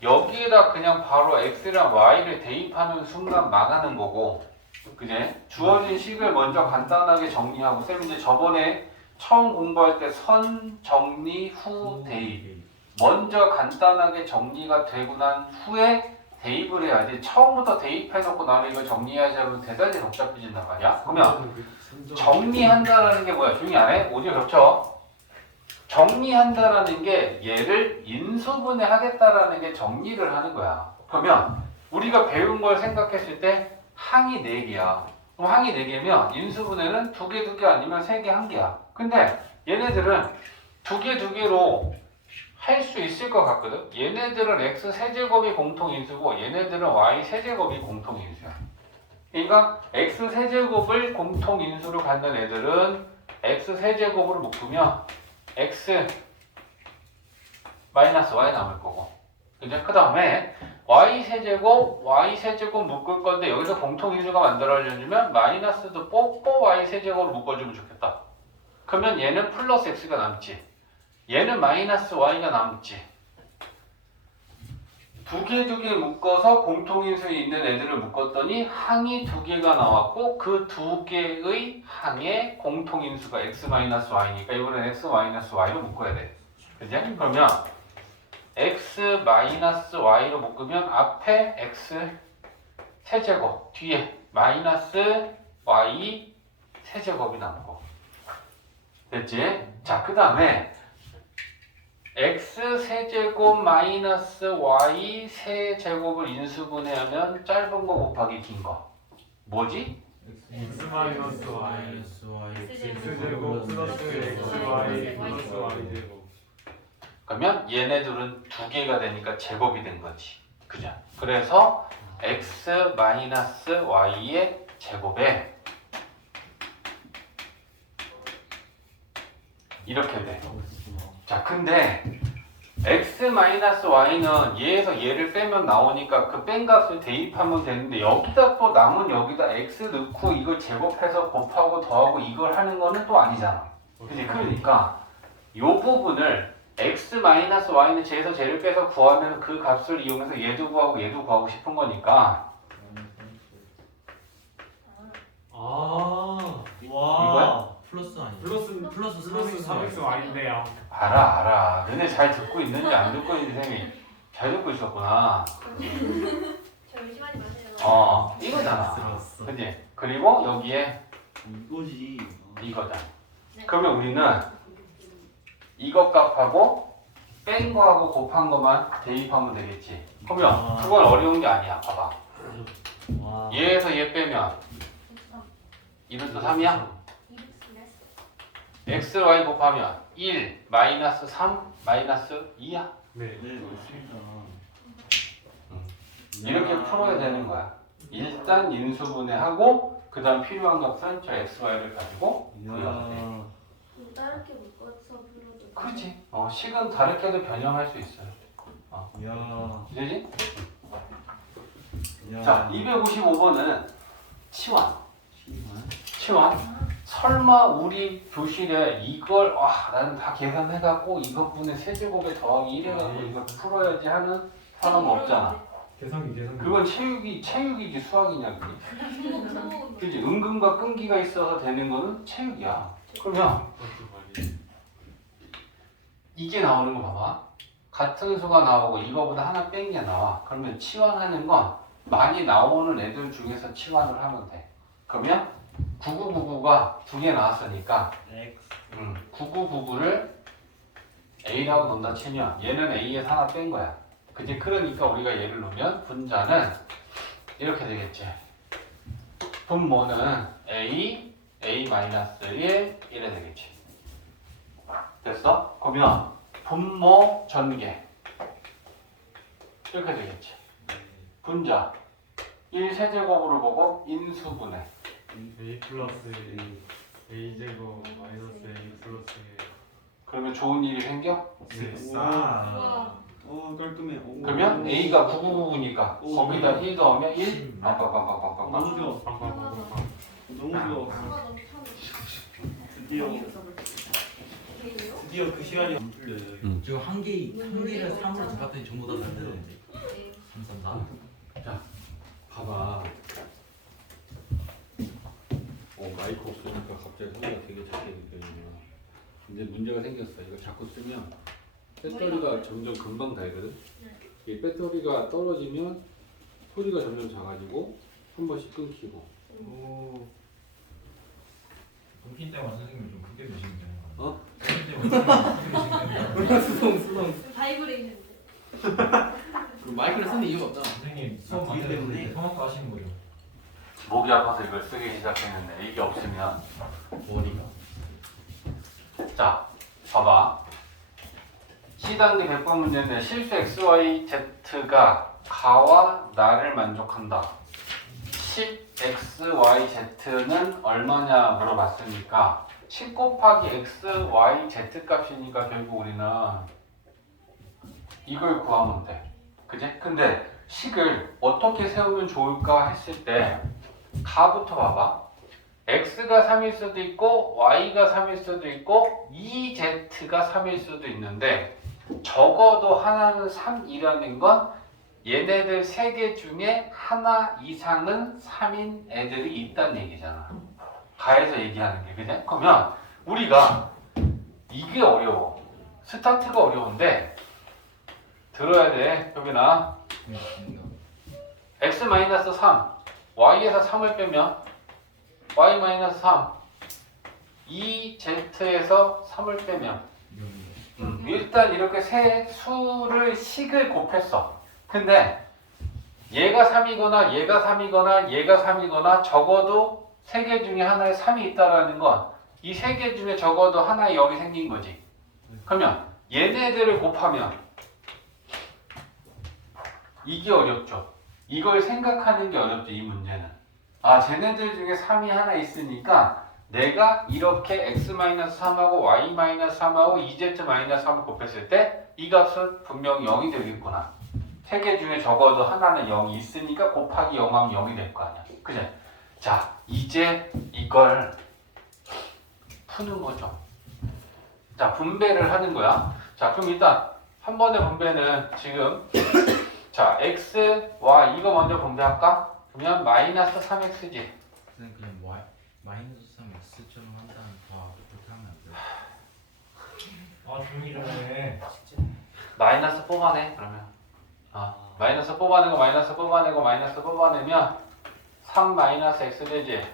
여기에다 그냥 바로 x랑 y를 대입하는 순간 망하는 거고, 그제? 주어진 식을 먼저 간단하게 정리하고 쌤 이제 저번에 처음 공부할 때 선 정리 후 대입 먼저 간단하게 정리가 되고 난 후에 대입을 해야지 처음부터 대입해놓고 나는 이걸 정리해야지 하면 대단히 복잡해진단 말이야. 그러면 정리한다라는 게 뭐야? 조용히 안 해? 오디오 겹쳐. 정리한다라는 게 얘를 인수분해 하겠다라는 게 정리를 하는 거야. 그러면 우리가 배운 걸 생각했을 때 항이 4개야. 그럼 항이 4개면 인수분해는 2개 아니면 3개 1개야. 근데 얘네들은 2개로 할 수 있을 것 같거든. 얘네들은 x 세제곱이 공통인수고 얘네들은 y 세제곱이 공통인수야. 그러니까 x 세제곱을 공통인수로 갖는 애들은 x 세제곱으로 묶으면 x 마이너스 y 남을 거고, 그죠? 그 다음에 y 세제곱 묶을 건데 여기서 공통인수가 만들어지면 마이너스도 뽑고 y 세제곱으로 묶어주면 좋겠다. 그러면 얘는 플러스 x가 남지, 얘는 마이너스 y가 남지. 2개 묶어서 공통인수에 있는 애들을 묶었더니 항이 2개가 나왔고 그 2개의 항의 공통인수가 x-y니까 이번엔 x-y로 묶어야 돼. 그지? 그러면 x-y로 묶으면 앞에 x 세제곱 뒤에 마이너스 y 세제곱이 남고. 됐지? 자, 그 다음에 x 세제곱 마이너스 y 세제곱을 인수분해하면 짧은 거 곱하기 긴 거 뭐지? x 마이너스 y X제곱 x제곱 플러스 xy 플러스 y제곱. 그러면 얘네들은 2개가 되니까 제곱이 된 거지. 그죠? 그래서 x 마이너스 y의 제곱에 이렇게 돼. 자, 근데 x-y는 얘에서 얘를 빼면 나오니까 그 뺀 값을 대입하면 되는데 여기다 또 남은 여기다 x 넣고 이걸 제곱해서 곱하고 더하고 이걸 하는 거는 또 아니잖아. 그치? 그러니까 이 부분을 x-y는 쟤에서 쟤를 빼서 구하면 그 값을 이용해서 얘도 구하고 싶은 거니까 아 와. 플러스 아니에요? 플러스 3x y인데요. 알아. 너네 잘 듣고 있는지 안 듣고 있는지 쌤이 잘 듣고 있었구나. 저 의심하지 마세요. 이거잖아. 들었어. 그치? 그리고 여기에 이거지. 이거다. 네. 그러면 우리는 이것 값하고 뺀 거하고 곱한 것만 대입하면 되겠지. 그러면 그건 어려운 게 아니야. 봐봐. 와. 얘에서 얘 빼면 2루트 3이야? x, y 곱하면 1, 마이너스 3, 마이너스 2야. 네. 네, 맞습니다. 이렇게 풀어야 되는 거야. 일단 인수분해하고 그 다음 필요한 값은 저 x, y를 가지고 구해야 돼. 다르게 묶어서 불러줘. 그렇지. 식은 다르게도 변형할 수 있어요. 이야. 되지? 이야. 자, 255번은 치환. 시간. 치환. 설마 우리 교실에 이걸 나는 다 계산해갖고 이것분의 세제곱에 더하기 1해갖고 이걸 풀어야지 하는 사람은 없잖아. 계산기. 그건 체육이지 수학이냐 그게. 뭐 그지? 은근과 끈기가 있어서 되는 거는 체육이야. 그러면 이게 나오는 거 봐봐. 같은 수가 나오고 이거보다 하나 뺀 게 나와. 그러면 치환하는 건 많이 나오는 애들 중에서 치환을 하면 돼. 그러면 9999가 2개 나왔으니까 X. 9999를 A라고 넣는다 치면 얘는 A에서 하나 뺀 거야. 그지? 그러니까 우리가 얘를 놓으면 분자는 이렇게 되겠지. 분모는 A, A-1, 1에 되겠지. 됐어? 그러면 분모 전개 이렇게 되겠지. 분자 1 세제곱으로 보고 인수분해 a 플러스 a 제곱 마이너스 a 플러스 그러면 좋은 일이 생겨? 네. 와. 깔끔해. 오. 그러면 A가 9999니까 오. 거기다 1 더하면 1 빵빵빵빵빵빵. 너무 좋아. 빵빵빵빵빵. 너무 좋아. 드디어 그 시간이 안 풀려요. 지금 한 개를 3으로 잡았더니 전부 다 만들었는데 3, 3, 4. 봐봐. 마이크 없으니까 갑자기 소리가 되게 작게 느껴지네요. 근데 문제가 생겼어. 이거 자꾸 쓰면 배터리가 점점 금방 닳거든. 이 배터리가 떨어지면 소리가 점점 작아지고 한 번씩 끊기고. 정신 때문에 선생님 좀 크게 드시면 되는 거 어? 정신 때문에 크게 드시면 되는 거 바이브레이션. 그 마이크를 쓰는 이유가 없잖아. 선생님 수업 뒤에 때문에. 만드는데 성악과 하시는 거죠? 목이 아파서 이걸 쓰기 시작했는데 이게 없으면 머리가 자 봐봐. C단계 100번 문제인데 실수 XY Z가 가와 나를 만족한다. 10XYZ는 얼마냐 물어봤으니까 10 곱하기 XYZ 값이니까 결국 우리는 이걸 구하면 돼. 그지? 근데 식을 어떻게 세우면 좋을까 했을 때 가부터 봐봐. X가 3일 수도 있고 Y가 3일 수도 있고 2Z가 3일 수도 있는데 적어도 하나는 3이라는 건 얘네들 3개 중에 하나 이상은 3인 애들이 있다는 얘기잖아. 가에서 얘기하는 게. 그죠? 그러면 우리가 이게 어려워. 스타트가 어려운데 들어야 돼. 여기나 x-3 y에서 3을 빼면 y-3 2z에서 3을 빼면 일단 이렇게 세 수를 식을 곱했어. 근데 얘가 3이거나 얘가 3이거나 얘가 3이거나 적어도 3개 중에 하나에 3이 있다라는 건 이 3개 중에 적어도 하나에 0이 생긴 거지. 그러면 얘네들을 곱하면 이게 어렵죠. 이걸 생각하는 게 어렵죠. 이 문제는. 아, 쟤네들 중에 3이 하나 있으니까 내가 이렇게 x-3하고 y-3하고 2z-3을 곱했을 때 이 값은 분명히 0이 되겠구나. 3개 중에 적어도 하나는 0이 있으니까 곱하기 0하면 0이 될 거 아니야. 그죠? 자, 이제 이걸 푸는 거죠. 자, 분배를 하는 거야. 자, 그럼 일단 한 번의 분배는 지금 자, x, y 이거 먼저 분배할까? 그러면 마이너스 3x지. 그냥 마이너스 3x처럼 한다는 거 그렇게 하면 안 돼요? 아 조용히 좀 해. 마이너스 뽑아내 그러면. 마이너스 뽑아내고 마이너스 뽑아내고 마이너스 뽑아내면 3 마이너스 x 되지.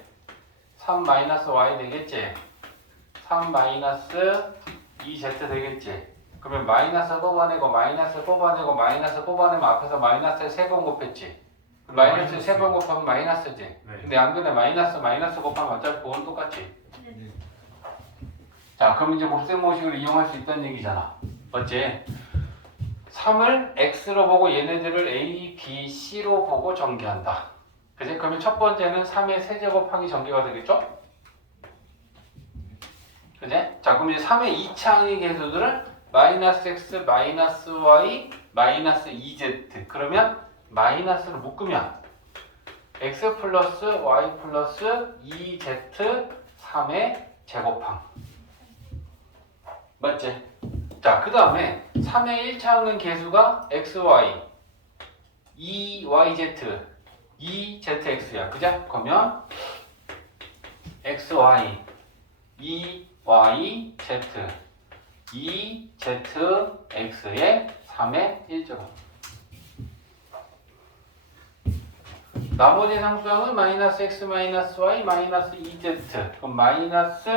3 마이너스 y 되겠지. 3 마이너스 2z 되겠지. 그러면 마이너스 뽑아내고 마이너스 뽑아내고 마이너스 뽑아내면 앞에서 마이너스에 3번 곱했지. 마이너스 3번 곱하면 마이너스지. 근데 안 그래 마이너스 곱하면 어차피 그건 똑같지. 자, 그럼 이제 곱셈 모식을 이용할 수 있다는 얘기잖아. 맞지? 3을 x로 보고 얘네들을 a, b, c로 보고 전개한다. 그지? 그러면 첫 번째는 3의 세제곱하기 전개가 되겠죠? 그지? 자, 그럼 이제 3의 2차항의 개수들을 마이너스 x, 마이너스 y, 마이너스 2z. 그러면 마이너스를 묶으면 x 플러스 y 플러스 2z 3의 제곱항. 맞지? 자, 그 다음에 3의 1차항은 개수가 xy, 2yz, 2zx야. 그죠? 그러면 xy, 2yz, 2zx의 3의 1제곱. 나머지 상수항은 마이너스 x, 마이너스 y, 마이너스 2z. 그럼 마이너스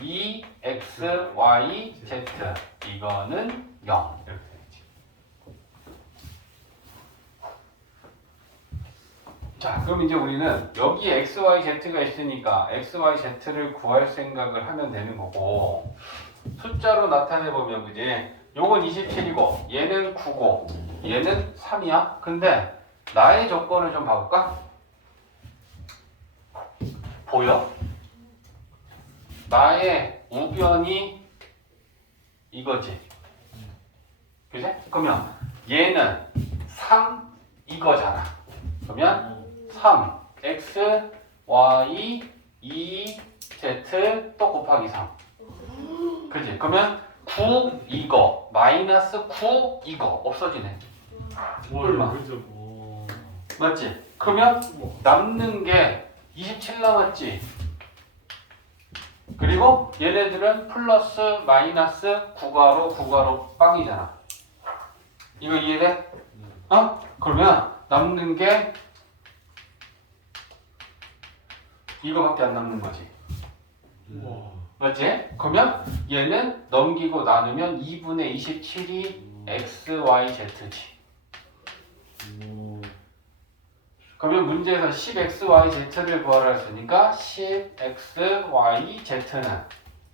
2xyz. 이거는 0. 이렇게 되지. 자, 그럼 이제 우리는 여기 xyz가 있으니까 xyz를 구할 생각을 하면 되는 거고, 숫자로 나타내 보면 그지? 요건 27이고 얘는 9고 얘는 3이야. 근데 나의 조건을 좀 봐볼까? 보여? 나의 우변이 이거지. 그지? 그러면 얘는 3 이거잖아. 그러면 3 x, y, 2, z 또 곱하기 3. 그지? 그러면 9 이거 마이너스 9 이거 없어지네. 얼마? 맞지? 그러면 남는 게 27 남았지. 그리고 얘네들은 플러스 마이너스 국가로 빵이잖아. 이거 이해돼? 어? 그러면 남는 게 이거밖에 안 남는 거지. 우와. 맞지? 그러면 얘는 넘기고 나누면 2분의 27이 XYZ지. 그러면 문제에서 10XYZ를 구하라 했으니까 10XYZ는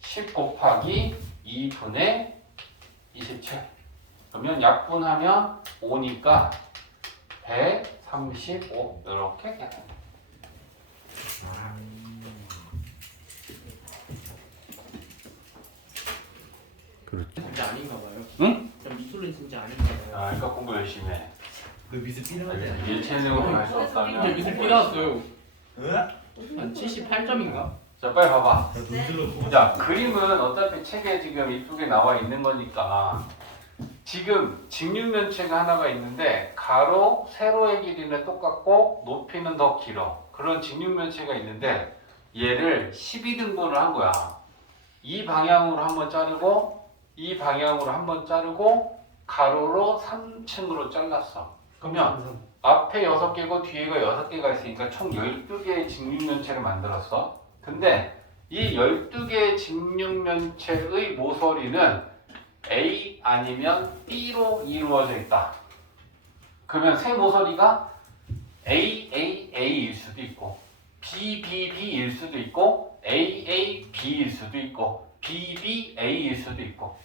10 곱하기 2분의 27. 그러면 약분하면 5니까 135 이렇게 계산해. 진짜 아닌가 봐요. 응? 그럼 미술은 진짜 아닌가 봐요. 아, 그러니까 공부 열심히 해. 그 미스 필요하지 예체능으로 할 수 근데 없다면. 미술 삐 나왔어요. 응? 한 78점인가? 자, 빨리 봐봐. 돈 들러 자, 그림은 어차피 책에 지금 이쪽에 나와 있는 거니까 지금 직육면체가 하나가 있는데 가로, 세로의 길이는 똑같고 높이는 더 길어. 그런 직육면체가 있는데 얘를 12등분을 한 거야. 이 방향으로 한번 자르고 이 방향으로 한번 자르고 가로로 3층으로 잘랐어. 그러면 앞에 6개고 뒤에가 6개가 있으니까 총 12개의 직육면체를 만들었어. 근데 이 12개의 직육면체의 모서리는 A 아니면 B로 이루어져 있다. 그러면 세 모서리가 A, A, A일 수도 있고 B, B, B일 수도 있고 A, A, B일 수도 있고 B, B, A일 수도 있고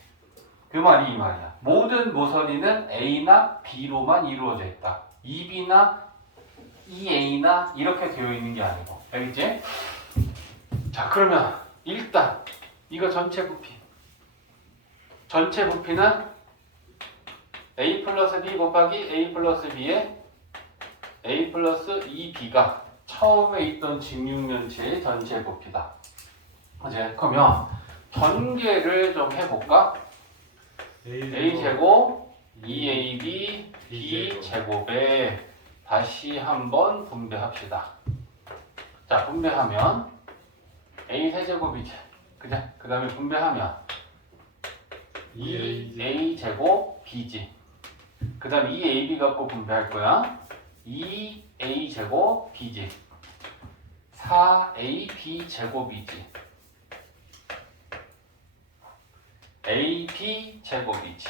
그 말이 이 말이야. 모든 모서리는 A나 B로만 이루어져 있다. 2B나 2A나 이렇게 되어 있는 게 아니고. 알겠지? 자, 그러면 일단 이거 전체 부피. 전체 부피는 A 플러스 B 곱하기 A 플러스 B에 A 플러스 2B가 처음에 있던 직육면체의 전체 부피다. 이제 그러면 전개를 좀 해볼까? A제곱 2AB B제곱에 다시 한번 분배합시다. 자, 분배하면 A 세제곱이지. 그냥 그 다음에 분배하면 2A제곱 B지. 그 다음 2AB 갖고 분배할 거야. 2A제곱 B지. 4AB제곱이지. AB제곱이지.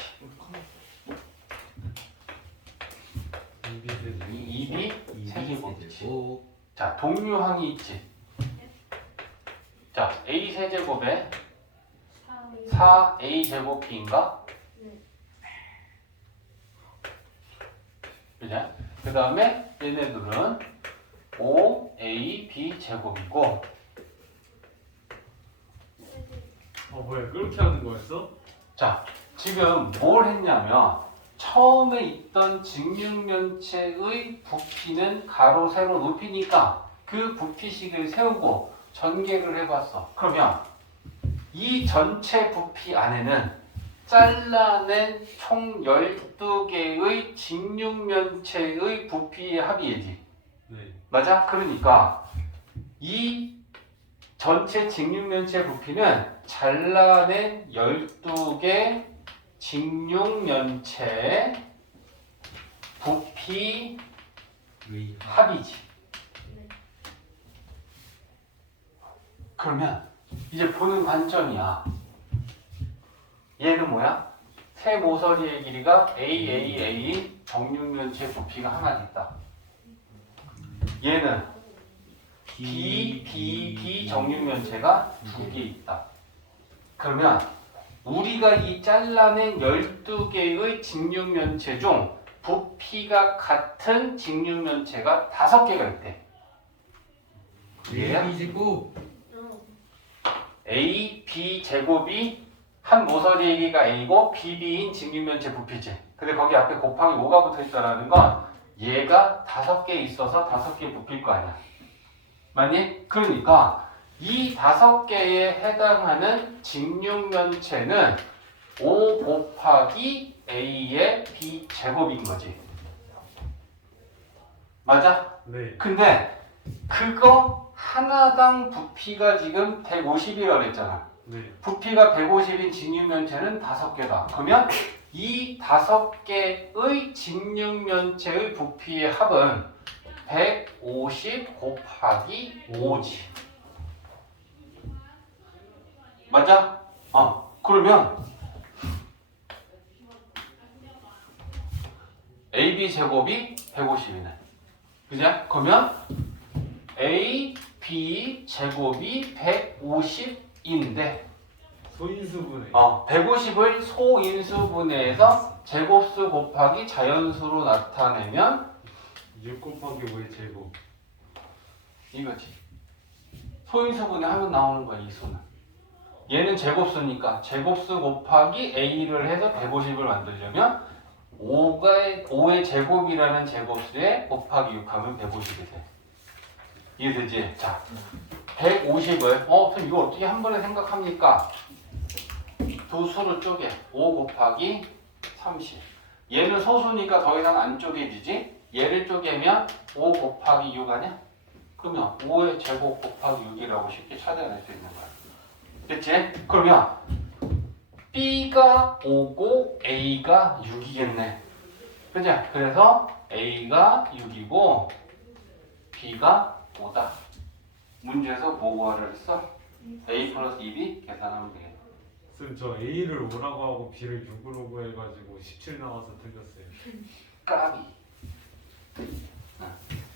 2B 세제곱이지. 자, 동류항이 있지. 자, A 세제곱에 4A 제곱인가? 그냥 그 다음에 얘네들은 5AB 제곱이고. 뭐야 그렇게 하는 거였어? 자, 지금 뭘 했냐면 처음에 있던 직육면체의 부피는 가로, 세로, 높이니까 그 부피식을 세우고 전개를 해봤어. 그러면 이 전체 부피 안에는 잘라낸 총 12개의 직육면체의 부피의 합이지. 네. 맞아? 그러니까 이 전체 직육면체 부피는 잘라낸 12개 직육면체 부피 합이지. 그러면 이제 보는 관점이야. 얘는 뭐야? 세 모서리의 길이가 A 정육면체 부피가 하나 있다. 얘는 B 정육면체가 2개 있다. 그러면 우리가 이 잘라낸 12개의 직육면체 중 부피가 같은 직육면체가 5개가 있대. 이해야? 제곱 A, B 제곱이 한 모서리의 길이가 A고 BB인 직육면체 부피지. 근데 거기 앞에 곱하기 5가 붙어있다는 건 얘가 5개 있어서 5개 부피일 거 아니야. 맞니? 그러니까 이 5개에 해당하는 직육면체는 5 곱하기 A의 B 제곱인 거지. 맞아? 네. 근데 그거 하나당 부피가 지금 150이라고 그랬잖아. 네. 부피가 150인 직육면체는 5개다. 그러면 이 5개의 직육면체의 부피의 합은 150 곱하기 5지. 맞아? 그러면 AB 제곱이 150이네. 그죠? 그러면 AB 제곱이 150인데 소인수분해. 150을 소인수분해해서 제곱수 곱하기 자연수로 나타내면 6 곱하기 5의 제곱. 이거지. 소인수분해 하면 나오는 거야, 이 수는. 얘는 제곱수니까 제곱수 곱하기 A를 해서 150을 만들려면 5의 제곱이라는 제곱수에 곱하기 6 하면 150이 돼. 이해되지? 자, 150을 그럼 이거 어떻게 한 번에 생각합니까? 두 수로 쪼개. 5 곱하기 30. 얘는 소수니까 더 이상 안 쪼개지지? 얘를 쪼개면 5 곱하기 6 아니야? 그러면 5의 제곱 곱하기 6이라고 쉽게 찾아낼 수 있는 거야. 됐지? 그러면 B가 5고 A가 6이겠네. 그죠? 그래서 A가 6이고 B가 5다. 문제에서 뭐 구하라 했어? A 플러스 2B 계산하면 되겠네. 쌤, 저 A를 5라고 하고 B를 6으로 구해가지고 17 나와서 틀렸어요. 까비.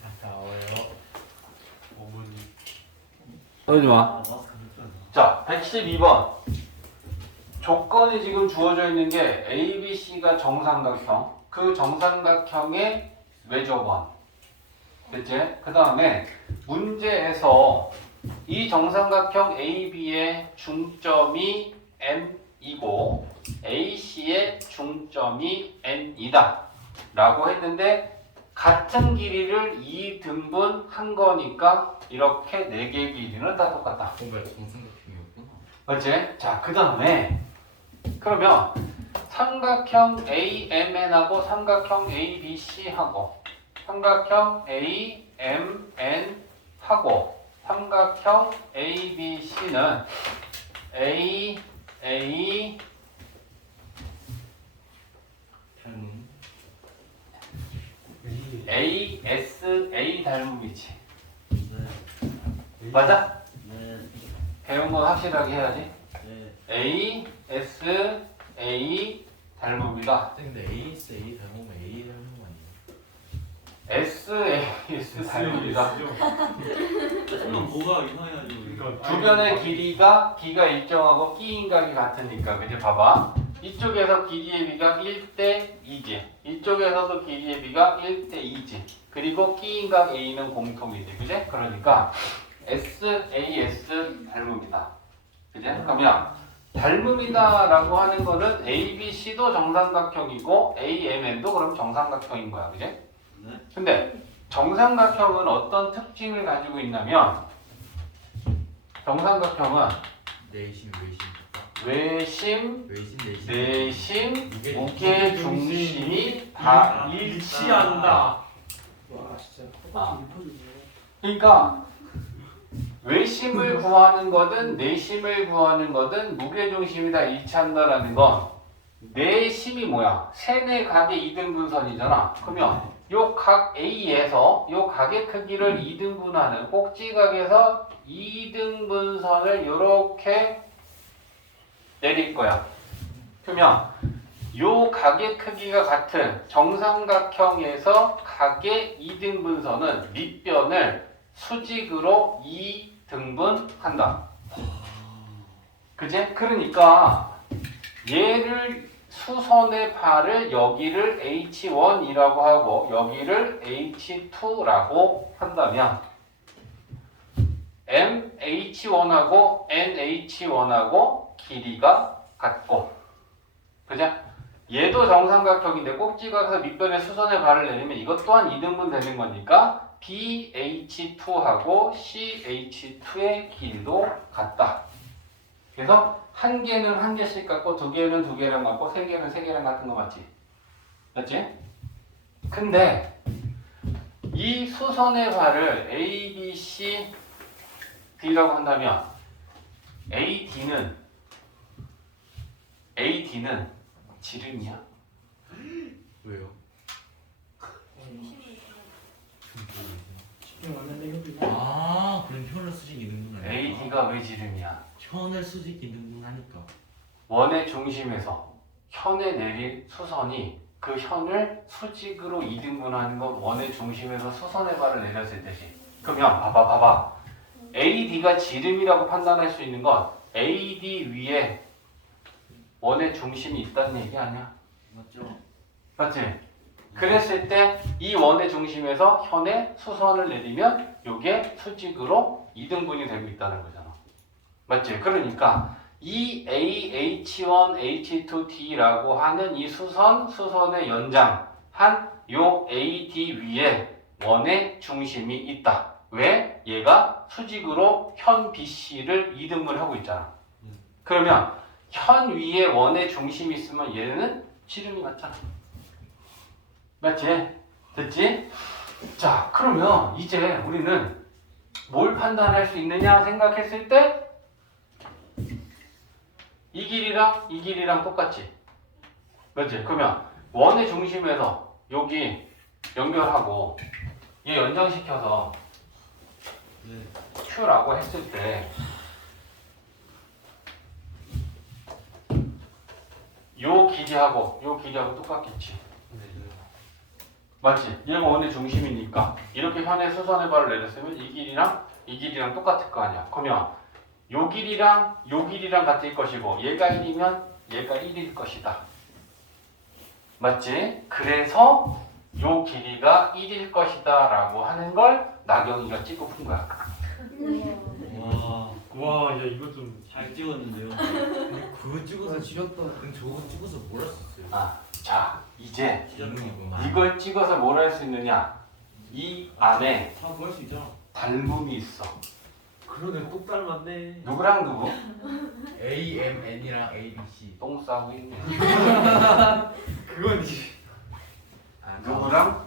아까워요. 어머니. 떨지 마. 아, 마스크 못 자, 112번. 조건이 지금 주어져 있는 게 A, B, C가 정삼각형. 그 정삼각형의 외접원. 됐지? 그 다음에 문제에서 이 정삼각형 AB의 중점이 M이고 AC의 중점이 N이다 라고 했는데 같은 길이를 2등분 한 거니까 이렇게 4개의 길이는 다 똑같다. 뭔가 정삼각형이었구나. 맞지? 자, 그 다음에 그러면 삼각형 AMN하고 삼각형 ABC하고 삼각형 AMN하고 삼각형 ABC는 A, 편 ASA 닮음이지. 네. 맞아? 네. 배운 거 확실하게 해야지. 네. ASA 닮음이다. 근데 ASA 닮으면 A 닮은 거 아니에요? SAS 닮음이다. 그럼 뭐가 이상해가지고. 그러니까 주변의 기가 일정하고 끼인각이 같으니까. 그지? 봐봐. 이쪽에서 길이의 비가 1대 2지. 이쪽에서도 길이의 비가 1대 2지. 그리고 끼인각 A는 공통이지. 그지? 그러니까 SAS 닮음이다. 그지? 그러면 닮음이다 라고 하는 거는 ABC도 정삼각형이고 AMN도 그럼 정삼각형인 거야. 그지? 네. 근데 정삼각형은 어떤 특징을 가지고 있냐면 정삼각형은 내심 외심, 내심, 이게 무게 중심이 다 일치한다. 와 진짜 그러니까 외심을 구하는 거든 내심을 구하는 거든 무게 중심이 다 일치한다라는 건 내심이 뭐야? 세네 각의 2등분선이잖아. 그러면 요 각 A에서 요 각의 크기를 2등분하는 꼭지각에서 2등분선을 이렇게 내릴 거야. 그러면 요 각의 크기가 같은 정삼각형에서 각의 2등분선은 밑변을 수직으로 2등분한다. 그지? 그러니까 얘를 수선의 발을 여기를 H1이라고 하고 여기를 H2라고 한다면 MH1하고 NH1하고 길이가 같고 그죠? 얘도 정삼각형인데 꼭지각에서 밑변에 수선의 발을 내리면 이것 또한 2등분 되는 거니까 BH2하고 CH2의 길이도 같다. 그래서 한 개는 한 개씩 같고 두 개는 두 개랑 같고 세 개는 세 개랑 같은 거 맞지? 맞지? 근데 이 수선의 발을 A, B, C D라고 한다면 AD는 지름이야? 왜요? 아 그럼 현을 수직이등분 AD가 왜 지름이야? 현을 수직이등분 하니까 원의 중심에서 현에 내릴 수선이 그 현을 수직으로 이등분하는 건 원의 중심에서 수선의 발을 내렸을 때지. 그러면 봐봐. AD가 지름이라고 판단할 수 있는 건 AD 위에 원의 중심이 있다는 얘기 아니야? 맞죠? 맞지? 그랬을 때 이 원의 중심에서 현에 수선을 내리면 이게 수직으로 이등분이 되고 있다는 거잖아. 맞지? 그러니까 이 AH1, H2D라고 하는 이 수선의 연장한 요 AD 위에 원의 중심이 있다. 왜? 얘가 수직으로 현 BC를 이등분하고 있잖아. 그러면 현 위에 원의 중심이 있으면 얘는 지름이 맞잖아. 맞지? 됐지? 자, 그러면 이제 우리는 뭘 판단할 수 있느냐 생각했을 때 이 길이랑 똑같지? 맞지? 그러면 원의 중심에서 여기 연결하고 얘 연장시켜서 Q라고 했을 때 요 길이하고 똑같겠지? 맞지? 얘가 원의 중심이니까 이렇게 현의 수선의 발을 내렸으면 이 길이랑 똑같을 거 아니야. 그러면 요 길이랑 같을 것이고 얘가 1이면 얘가 1일 것이다. 맞지? 그래서 요 길이가 1일 것이다 라고 하는 걸 나경이가 찍어 푼 거야. 와, 야 이거 좀 잘 찍었는데요. 그거 찍어서 지렸다. 그럼 저거 찍어서 뭘 할 수 있어요? 자, 이제 이등분이구만. 이걸 찍어서 뭘 할 수 있느냐? 이 안에 다 구할 수 있잖아. 닮음이 있어. 그러네, 똑 닮았네. 누구랑 누구? AMN이랑 ABC. 똥 싸고 있네. 그건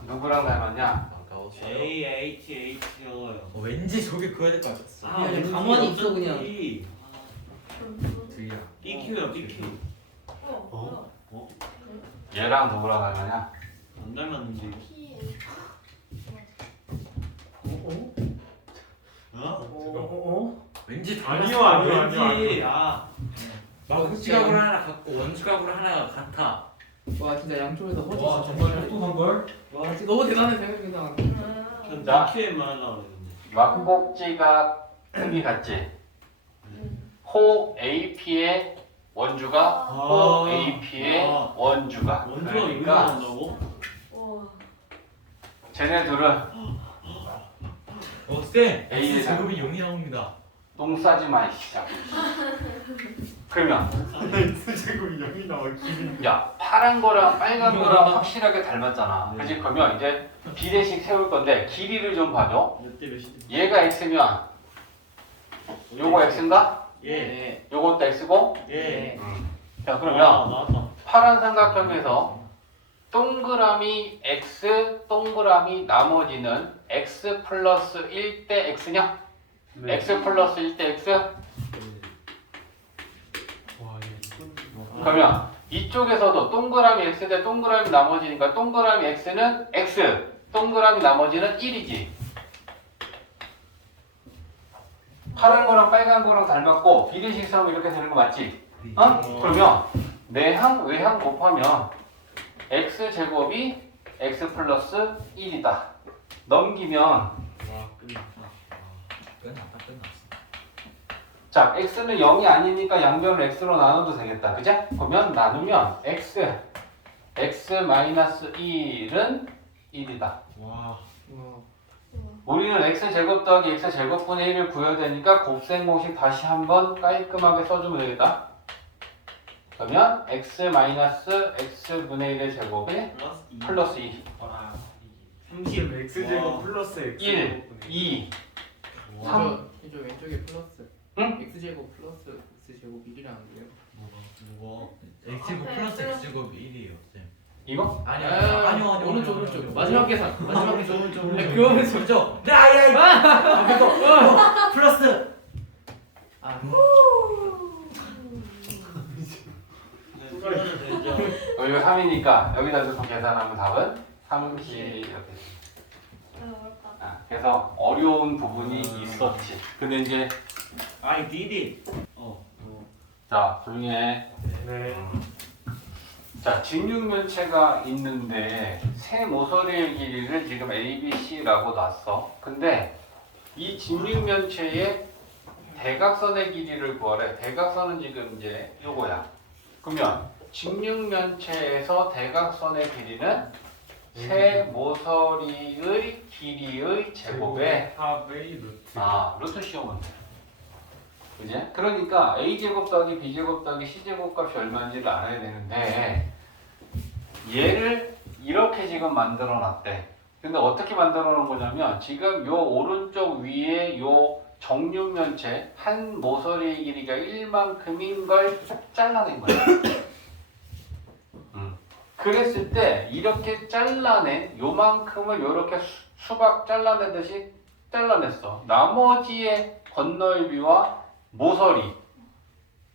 누구랑 닮았냐? 아까웠어요. AHH여요. 왠지 저게 그거 될것 같았어. 그냥 가만히 있어, 그냥. 드야. BQ요 BQ. 얘랑 누구랑 닮았냐? 안 닮았는데. 어? 왠지 아니요. 막 흑지각으로 하나 같고 원주각으로 하나가 같아. 와 진짜 양쪽에서 허지 와, 진짜 정말 잘해. 똑똑한 걸? 와 진짜 너무 대단해 생각이다. 전 자. BQ에만 하려고 했는데. 막복지가 크기 같지? 호 AP의 원주가 호 AP의 원주가. 원주가 이거 그러니까 나온다고? 쟤네 둘은 쌤! A의 제곱이 0이 나옵니다. 똥 싸지 마, 시작. 그러면 제곱이 0이 나와. 야, 파란 거랑 빨간 거랑 확실하게 닮았잖아. 네. 그치? 그러면 이제 비례식 세울 건데 길이를 좀 봐줘. 몇 대 몇이? 얘가 x면 요거 x인가? 예. 요것도 x고. 예. 자, 그러면 나왔다. 파란 삼각형에서 동그라미 x, 동그라미 나머지는 x 플러스 1대 x냐? x 플러스 1대 x? 와, 그러면 이쪽에서도 동그라미 x 대 동그라미 나머지니까 동그라미 x는 x, 동그라미 나머지는 1이지. 파란 거랑 빨간 거랑 닮았고 비례식 싸움 이렇게 되는 거 맞지? 어? 그러면 내항 외항 곱하면 x 제곱이 x 플러스 1이다. 넘기면 끝났다. 자, x는 0이 아니니까 양변을 x로 나눠도 되겠다. 그죠? 그러면 나누면 x 마이너스 1은 1이다. 와. 우리는 x제곱 더하기 x제곱분의 1을 구해야 되니까 곱셈 공식 다시 한번 깔끔하게 써주면 되겠다. 그러면 x 마이너스 x분의 1의 제곱에 플러스 2 30 x제곱 플러스 x 1, 2, 3 저 왼쪽에 플러스. 응? x 제곱 플러스 x 제곱 1이라는데요. 뭐가? x제곱 플러스 x제곱이 1이에요, 쌤. 이거? 아니요. 오른쪽 마지막 계산. 마지막 계산. 오른쪽. 그거는 그렇죠. 네, 아야. 플러스 네, 풀어도 되죠. 여기가 3이니까 여기다 두고 계산하면 답은 30 이렇게. 어렵다. 아, 그래서 어려운 부분이 있었지. 근데 이제 I did it. 자 조용히 해. 네. 자 직육면체가 있는데 세 모서리의 길이를 지금 A, B, C라고 놨어. 근데 이 직육면체의 대각선의 길이를 구하래. 대각선은 지금 이제 요거야. 그러면 직육면체에서 대각선의 길이는 세 모서리의 길이의 제곱에 합의 루트. 루트 씌우면 돼. 그지? 그러니까 a제곱 더하기 b제곱 더하기 c제곱 값이 얼마인지를 알아야 되는데 얘를 이렇게 지금 만들어 놨대. 근데 어떻게 만들어 놓은 거냐면 지금 요 오른쪽 위에 요 정육면체 한 모서리의 길이가 1만큼인 걸 잘라낸 거야. 그랬을 때 이렇게 잘라낸 요만큼을 요렇게 수박 잘라내듯이 잘라냈어. 나머지의 건널비와 모서리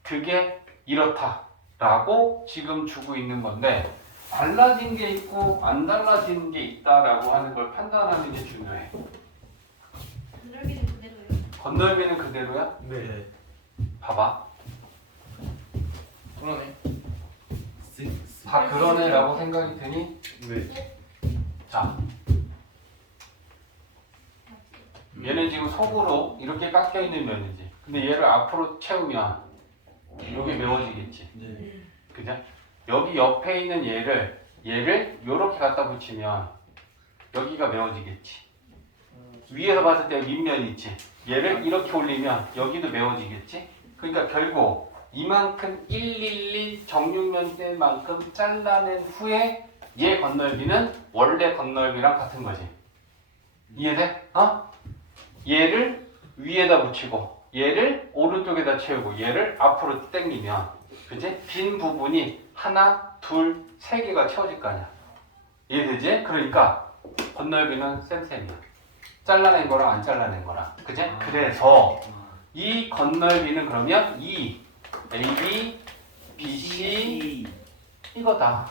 그게 이렇다라고 지금 주고 있는 건데 달라진 게 있고 안 달라진 게 있다라고 하는 걸 판단하는 게 중요해. 건널비는 그대로요. 건널비는 그대로야? 네. 봐봐. 그러네. 다 그러네라고 생각이 드니? 네. 자, 얘는 지금 속으로 이렇게 깎여 있는 면이지. 근데 얘를 앞으로 채우면 여기 메워지겠지. 네. 그죠? 여기 옆에 있는 얘를 요렇게 갖다 붙이면 여기가 메워지겠지. 위에서 봤을 때 밑면이 있지. 얘를 이렇게 올리면 여기도 메워지겠지. 그러니까 결국 이만큼 111 정육면체만큼 잘라낸 후에 얘 건널비는 원래 건널비랑 같은 거지. 이해돼? 얘를 위에다 붙이고 얘를 오른쪽에다 채우고 얘를 앞으로 당기면 그지? 빈 부분이 하나, 둘, 세 개가 채워질 거 아니야. 이해되지? 그러니까 건널비는 쌤쌤이야. 잘라낸 거랑 안 잘라낸 거랑. 그지? 그래서 이 건널비는 그러면 이 AB, BC 이거다.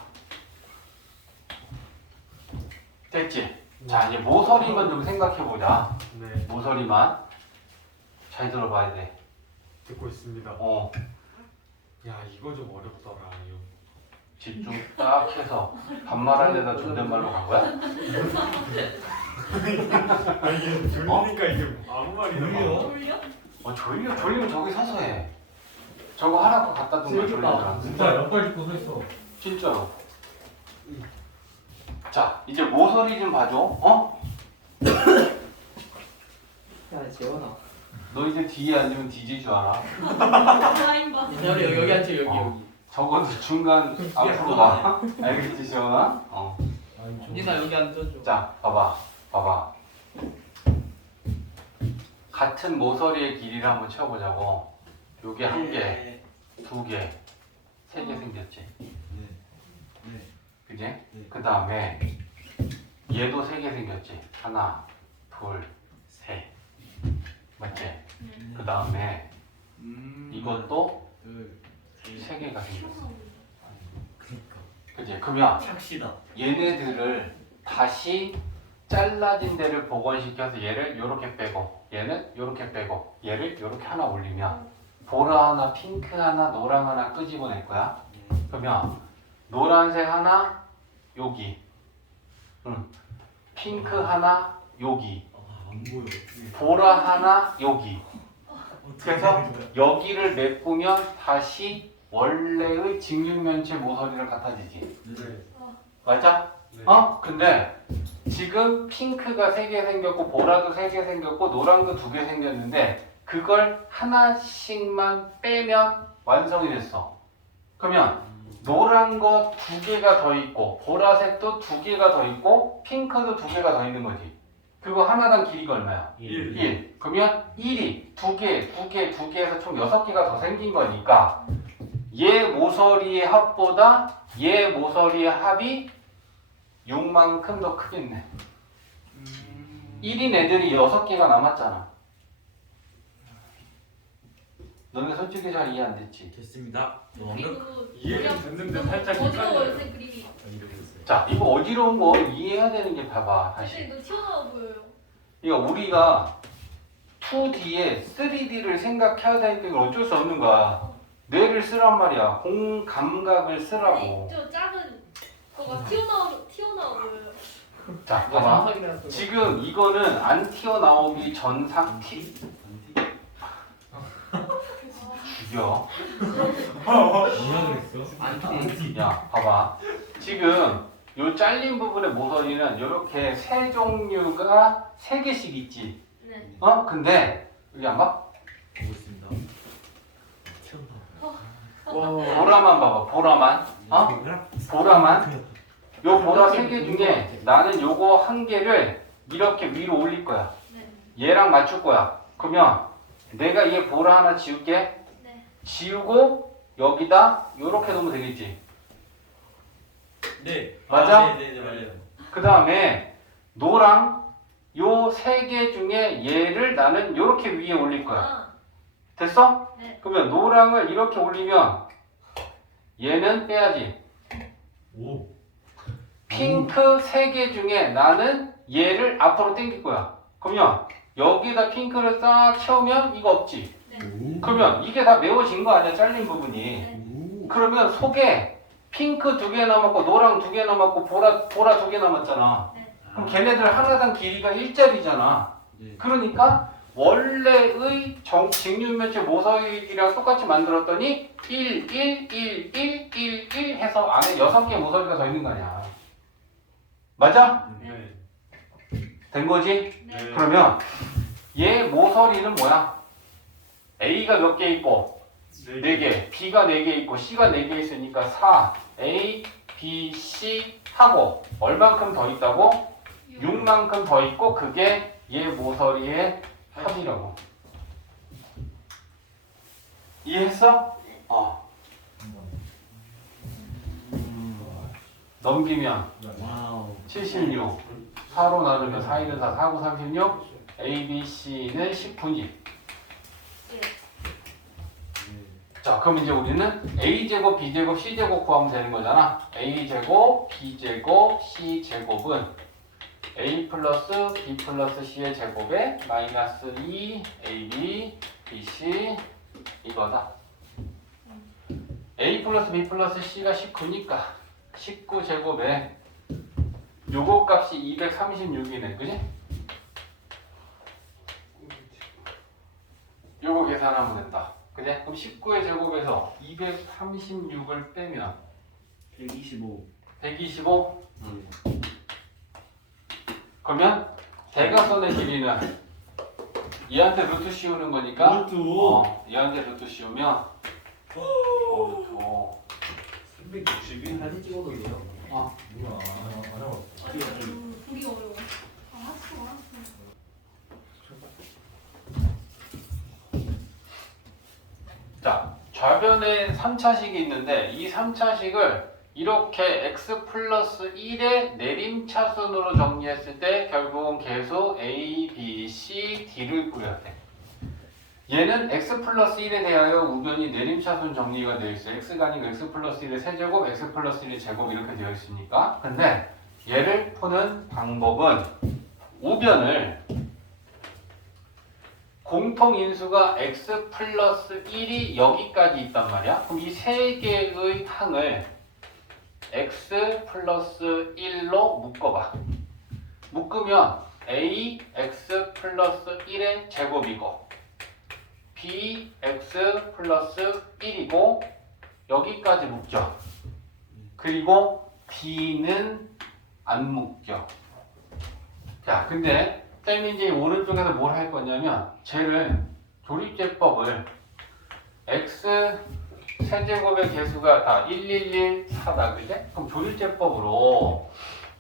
됐지? 자 이제 모서리만 좀 생각해보자. 네. 모서리만 잘 들어봐야 돼. 듣고 있습니다. 야 이거 좀 어렵더라. 이거. 집중 딱 해서 반말하려다 존댓말로 간 거야? 아 이게 졸리니까 이게 아무 말이나 나와. 졸려? 졸리면 저기 서서 해. 저거 하라고 갖다 둔 거 졸리더라. 진짜 옆발 입고 서 있어. 진짜로. 자 이제 모서리 좀 봐줘. 야 재원아. 너 이제 뒤에 앉으면 뒤질 줄 알아. 아임바. 여기 앉지 여기. 적어도 중간 앞으로 가. 알겠지 시원아? 아니 좀. 니나 여기 앉아줘. 자 봐봐. 같은 모서리의 길이를 한번 채워보자고. 요게 한 개, 두 개, 세 개 생겼지. 그지? 그 다음에 얘도 세 개 생겼지. 하나, 둘, 셋. 맞지? 그 다음에 이것도 세 개가 생겼어. 그지? 그러면 착시다. 얘네들을 다시 잘라진 데를 복원시켜서 얘를 요렇게 빼고 얘는 요렇게 빼고 얘를 요렇게 하나 올리면 보라 하나, 핑크 하나, 노랑 하나 끄집어낼 거야. 그러면 노란색 하나 여기, 핑크 하나 여기, 안 보여. 보라 하나 여기. 그래서 여기를 메꾸면 다시 원래의 직육면체 모서리를 갖다지지. 네. 맞아? 네. 근데 지금 핑크가 3개 생겼고 보라도 3개 생겼고 노랑도 2개 생겼는데 그걸 하나씩만 빼면 완성이 됐어. 그러면 노란 거 2개가 더 있고 보라색도 2개가 더 있고 핑크도 2개가 더 있는 거지. 그거 하나당 길이가 얼마야? 1. 그러면 1이 2개, 2개, 2개 해서 총 6개가 더 생긴 거니까 얘 모서리의 합보다 얘 모서리의 합이 6만큼 더 크겠네. 1인 애들이 6개가 남았잖아. 너네 솔직히 잘 이해 안 됐지? 됐습니다. 완벽. 그리고 이해는 됐는데 살짝 어지러워요 헷갈려요. 쌤 그림이. 이렇게 됐어요. 자, 이거 어지러운 거 이해해야 되는 게 봐봐 다시. 근데 이거 튀어나와 보여요. 이거 우리가 2D에 3D를 생각해야 되니까 이건 어쩔 수 없는 거야. 뇌를 쓰란 말이야. 공감각을 쓰라고. 아니, 저 작은 거가 튀어나와 보여요. 자, 봐봐. 지금 이거는 안 튀어나오기 전 상태. 죽여. 뭐라 그랬어? 안티. 야, 봐봐. 지금 요 잘린 부분의 모서리는 이렇게 세 종류가 3개씩 있지. 네. 근데 여기 안 봐? 보고 있습니다. 보라만 봐봐. 보라만. 보라만. 요 보라 3개 중에 나는 요거 한 개를 이렇게 위로 올릴 거야. 네. 얘랑 맞출 거야. 그러면 내가 얘 보라 하나 지울게. 네. 지우고 여기다 요렇게 놓으면 되겠지. 네. 맞아? 네, 맞아요. 그 다음에 노랑 요 3개 중에 얘를 나는 요렇게 위에 올릴 거야. 아, 됐어? 네. 그러면 노랑을 이렇게 올리면 얘는 빼야지. 오. 핑크 3개 중에 나는 얘를 앞으로 당길 거야. 그러면 여기다 핑크를 싹 채우면 이거 없지. 그러면 이게 다 메워진 거 아니야, 잘린 부분이. 네. 그러면 속에 핑크 2개 남았고 노랑 2개 남았고 보라 2개 남았잖아. 네. 그럼 걔네들 하나당 길이가 1짜리잖아. 네. 그러니까 원래의 직육면체 모서리랑 똑같이 만들었더니 1, 1, 1, 1, 1, 1 해서 안에 6개 모서리가 더 있는 거 아니야. 맞아? 네. 된 거지? 네. 그러면 얘 모서리는 뭐야? A가 몇 개 있고 4개, B가 4개 있고 C가 4개 있으니까 4, A, B, C 하고 얼만큼 더 있다고? 6만큼 더 있고 그게 얘 모서리의 합이라고. 이해했어? 넘기면 와우. 76 4로 나누면 4, 1은 4, 4, 9, 36 A, B, C는 10분위. 자, 그럼 이제 우리는 A제곱, B제곱, C제곱 구하면 되는 거잖아. A제곱, B제곱, C제곱은 A 플러스 B 플러스 C의 제곱에 마이너스 2 AB, BC 이거다. A 플러스 B 플러스 C가 19니까 19제곱에 요거 값이 236이네, 그지? 요거 계산하면 된다. 그래? 그럼 19의 제곱에서 236을 빼면 125. 125? 그러면 대각선의 길이는 얘한테 루트 씌우는 거니까 루트. 얘한테 루트 씌우면 루트 360이? 사진 찍어도 돼요? 뭐야? 안 하고. 우리 어려워. 알았어. 자, 좌변에 3차식이 있는데 이 3차식을 이렇게 x 플러스 1의 내림차순으로 정리했을 때 결국은 계수 a, b, c, d를 꾸려야 돼. 얘는 x 플러스 1에 대하여 우변이 내림차순 정리가 되어 있어요. x가 아니고 x 플러스 1의 세제곱, x 플러스 1의 제곱 이렇게 되어 있으니까. 근데 얘를 푸는 방법은 우변을 공통인수가 x 플러스 1이 여기까지 있단 말이야. 그럼 이 세 개의 항을 x 플러스 1로 묶어봐. 묶으면 a x 플러스 1의 제곱이고 b x 플러스 1이고 여기까지 묶여. 그리고 d는 안 묶여. 자, 근데 쌤이 이제 오른쪽에서 뭘 할 거냐면 쟤를 조립제법을 x 세제곱의 개수가 다 1, 1, 1, 4다. 그제? 그럼 조립제법으로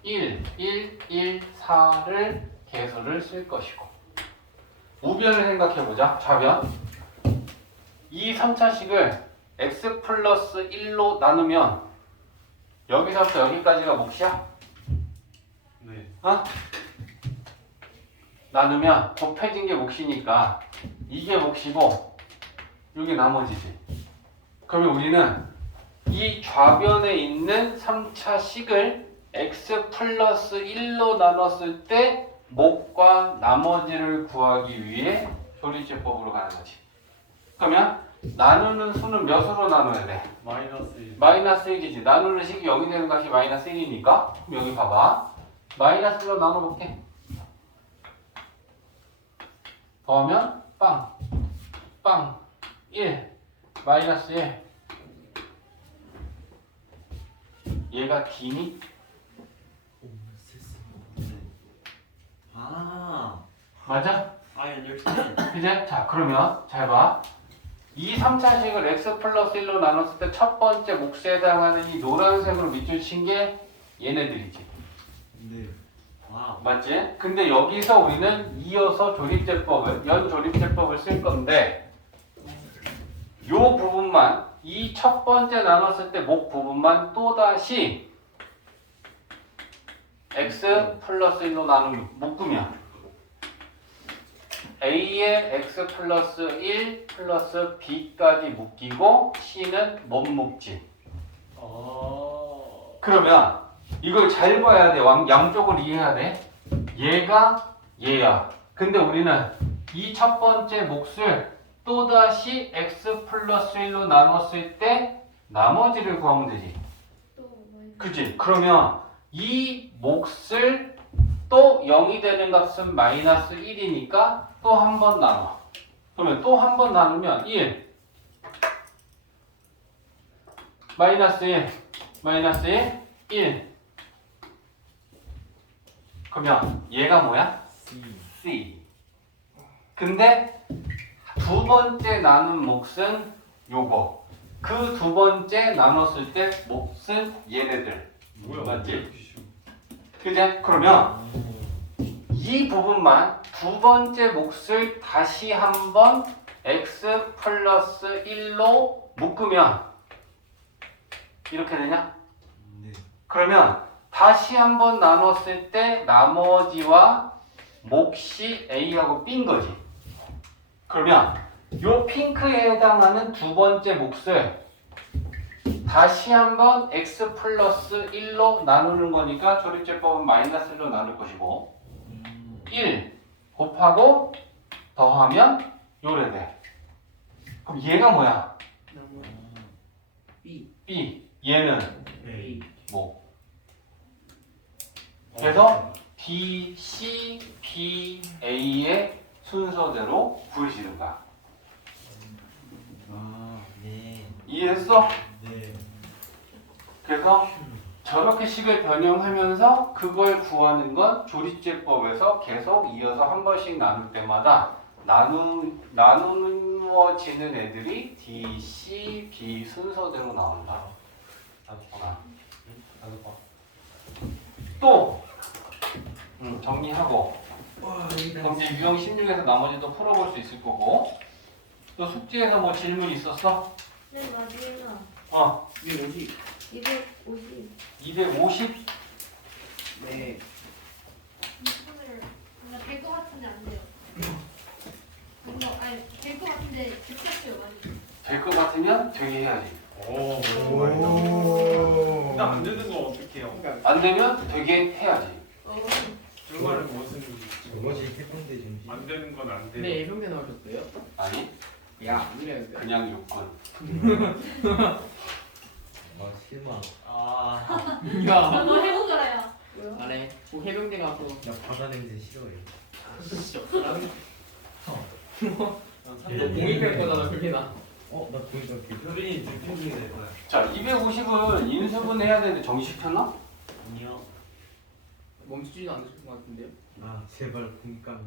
1, 1, 1, 4를 개수를 쓸 것이고 우변을 생각해보자. 좌변 이 3차식을 x 플러스 1로 나누면 여기서부터 여기까지가 몫이야? 네. 나누면 곱해진 게 몫이니까 이게 몫이고 여기 나머지지. 그러면 우리는 이 좌변에 있는 3차식을 x 플러스 1로 나눴을 때 목과 나머지를 구하기 위해 조리제법으로 가는 거지. 그러면 나누는 수는 몇으로 나눠야 돼? 마이너스 1. 마이너스 1이지. 나누는 식이 0이 되는 것이 마이너스 1이니까 그럼 여기 봐봐. 마이너스 1로 나눠볼게. 더하면 빵, 빵, 1, 마이너스 1. 얘가 D니? 아. 맞아? 아니 열심히. 그제? 자 그러면 잘 봐. 이 3차식을 x 플러스 1로 나눴을 때 첫 번째 몫에 해당하는 이 노란색으로 밑줄 친 게 얘네들이지. 네. 와우. 맞지? 근데 여기서 우리는 이어서 조립제법을, 연조립제법을 쓸 건데 요 부분만, 이 첫 번째 나눴을 때 목 부분만 또다시 x 플러스 1로 묶으면 a에 x 플러스 1 플러스 b까지 묶이고 c는 못 묶지. 그러면 이걸 잘 봐야 돼. 양쪽을 이해해야 돼. 얘가 얘야. 근데 우리는 이 첫 번째 몫을 또다시 x 플러스 1로 나눴을 때 나머지를 구하면 되지. 그치? 그러면 이 몫을 또 0이 되는 값은 마이너스 1이니까 또 한 번 나눠. 그러면 또 한 번 나누면 1 마이너스 1 마이너스 1 1 그러면 얘가 뭐야? C. 근데 두 번째 나눈 몫은 요거. 그 두 번째 나눴을 때 몫은 얘네들. 맞지? 그제? 그러면 이 부분만 두 번째 몫을 다시 한번 x 플러스 1로 묶으면 이렇게 되냐? 네. 그러면 다시 한번 나눴을 때 나머지와 몫이 A하고 B인 거지. 그러면 요 핑크에 해당하는 두 번째 몫을 다시 한번 x 플러스 1로 나누는 거니까 조립제법은 마이너스 1로 나눌 것이고 1 곱하고 더하면 요래 돼. 그럼 얘가 뭐야? B. B. 얘는 네. 뭐? 그래서 D, C, B, A의 순서대로 구해지는 거야. 아, 네. 이해했어? 네. 그래서 저렇게 식을 변형하면서 그걸 구하는 건 조립제법에서 계속 이어서 한 번씩 나눌 때마다 나누어지는 애들이 D, C, B 순서대로 나온다. 또 정리하고 그럼 이제 유형 16에서 나머지도 풀어볼 수 있을 거고 또 숙제에서 뭐 질문 있었어? 네, 마지막. 어 250. 250. 250 네. 이분을 뭔가 될 것 같은데 안 돼요. 뭔가 아니 될 것 같은데 됐었어요 많이. 될 것 같으면 되게 해야지. 오. 근데 안 되는 거 어떡해요? 안 되면 되게 해야지. 그 말은 무슨 저거지 태권대 정신. 안 되는 건 안 근데 돼요. 예병대 나오셨어요? 아니 야, 안 그래요. 그냥 요건. 아 실망. 아. 야. 너 해보자야. 안 해. 뭐 해병대 가서. 나 바다 냄새 싫어해. 공익할 거잖아, 그게 나. 나 보니까 효린이 들평중이 될 거야. 자 250을 인수분 해야 되는데 정식했나? 아니요. 멈추지도 않으실 것 같은데요? 아 제발 공감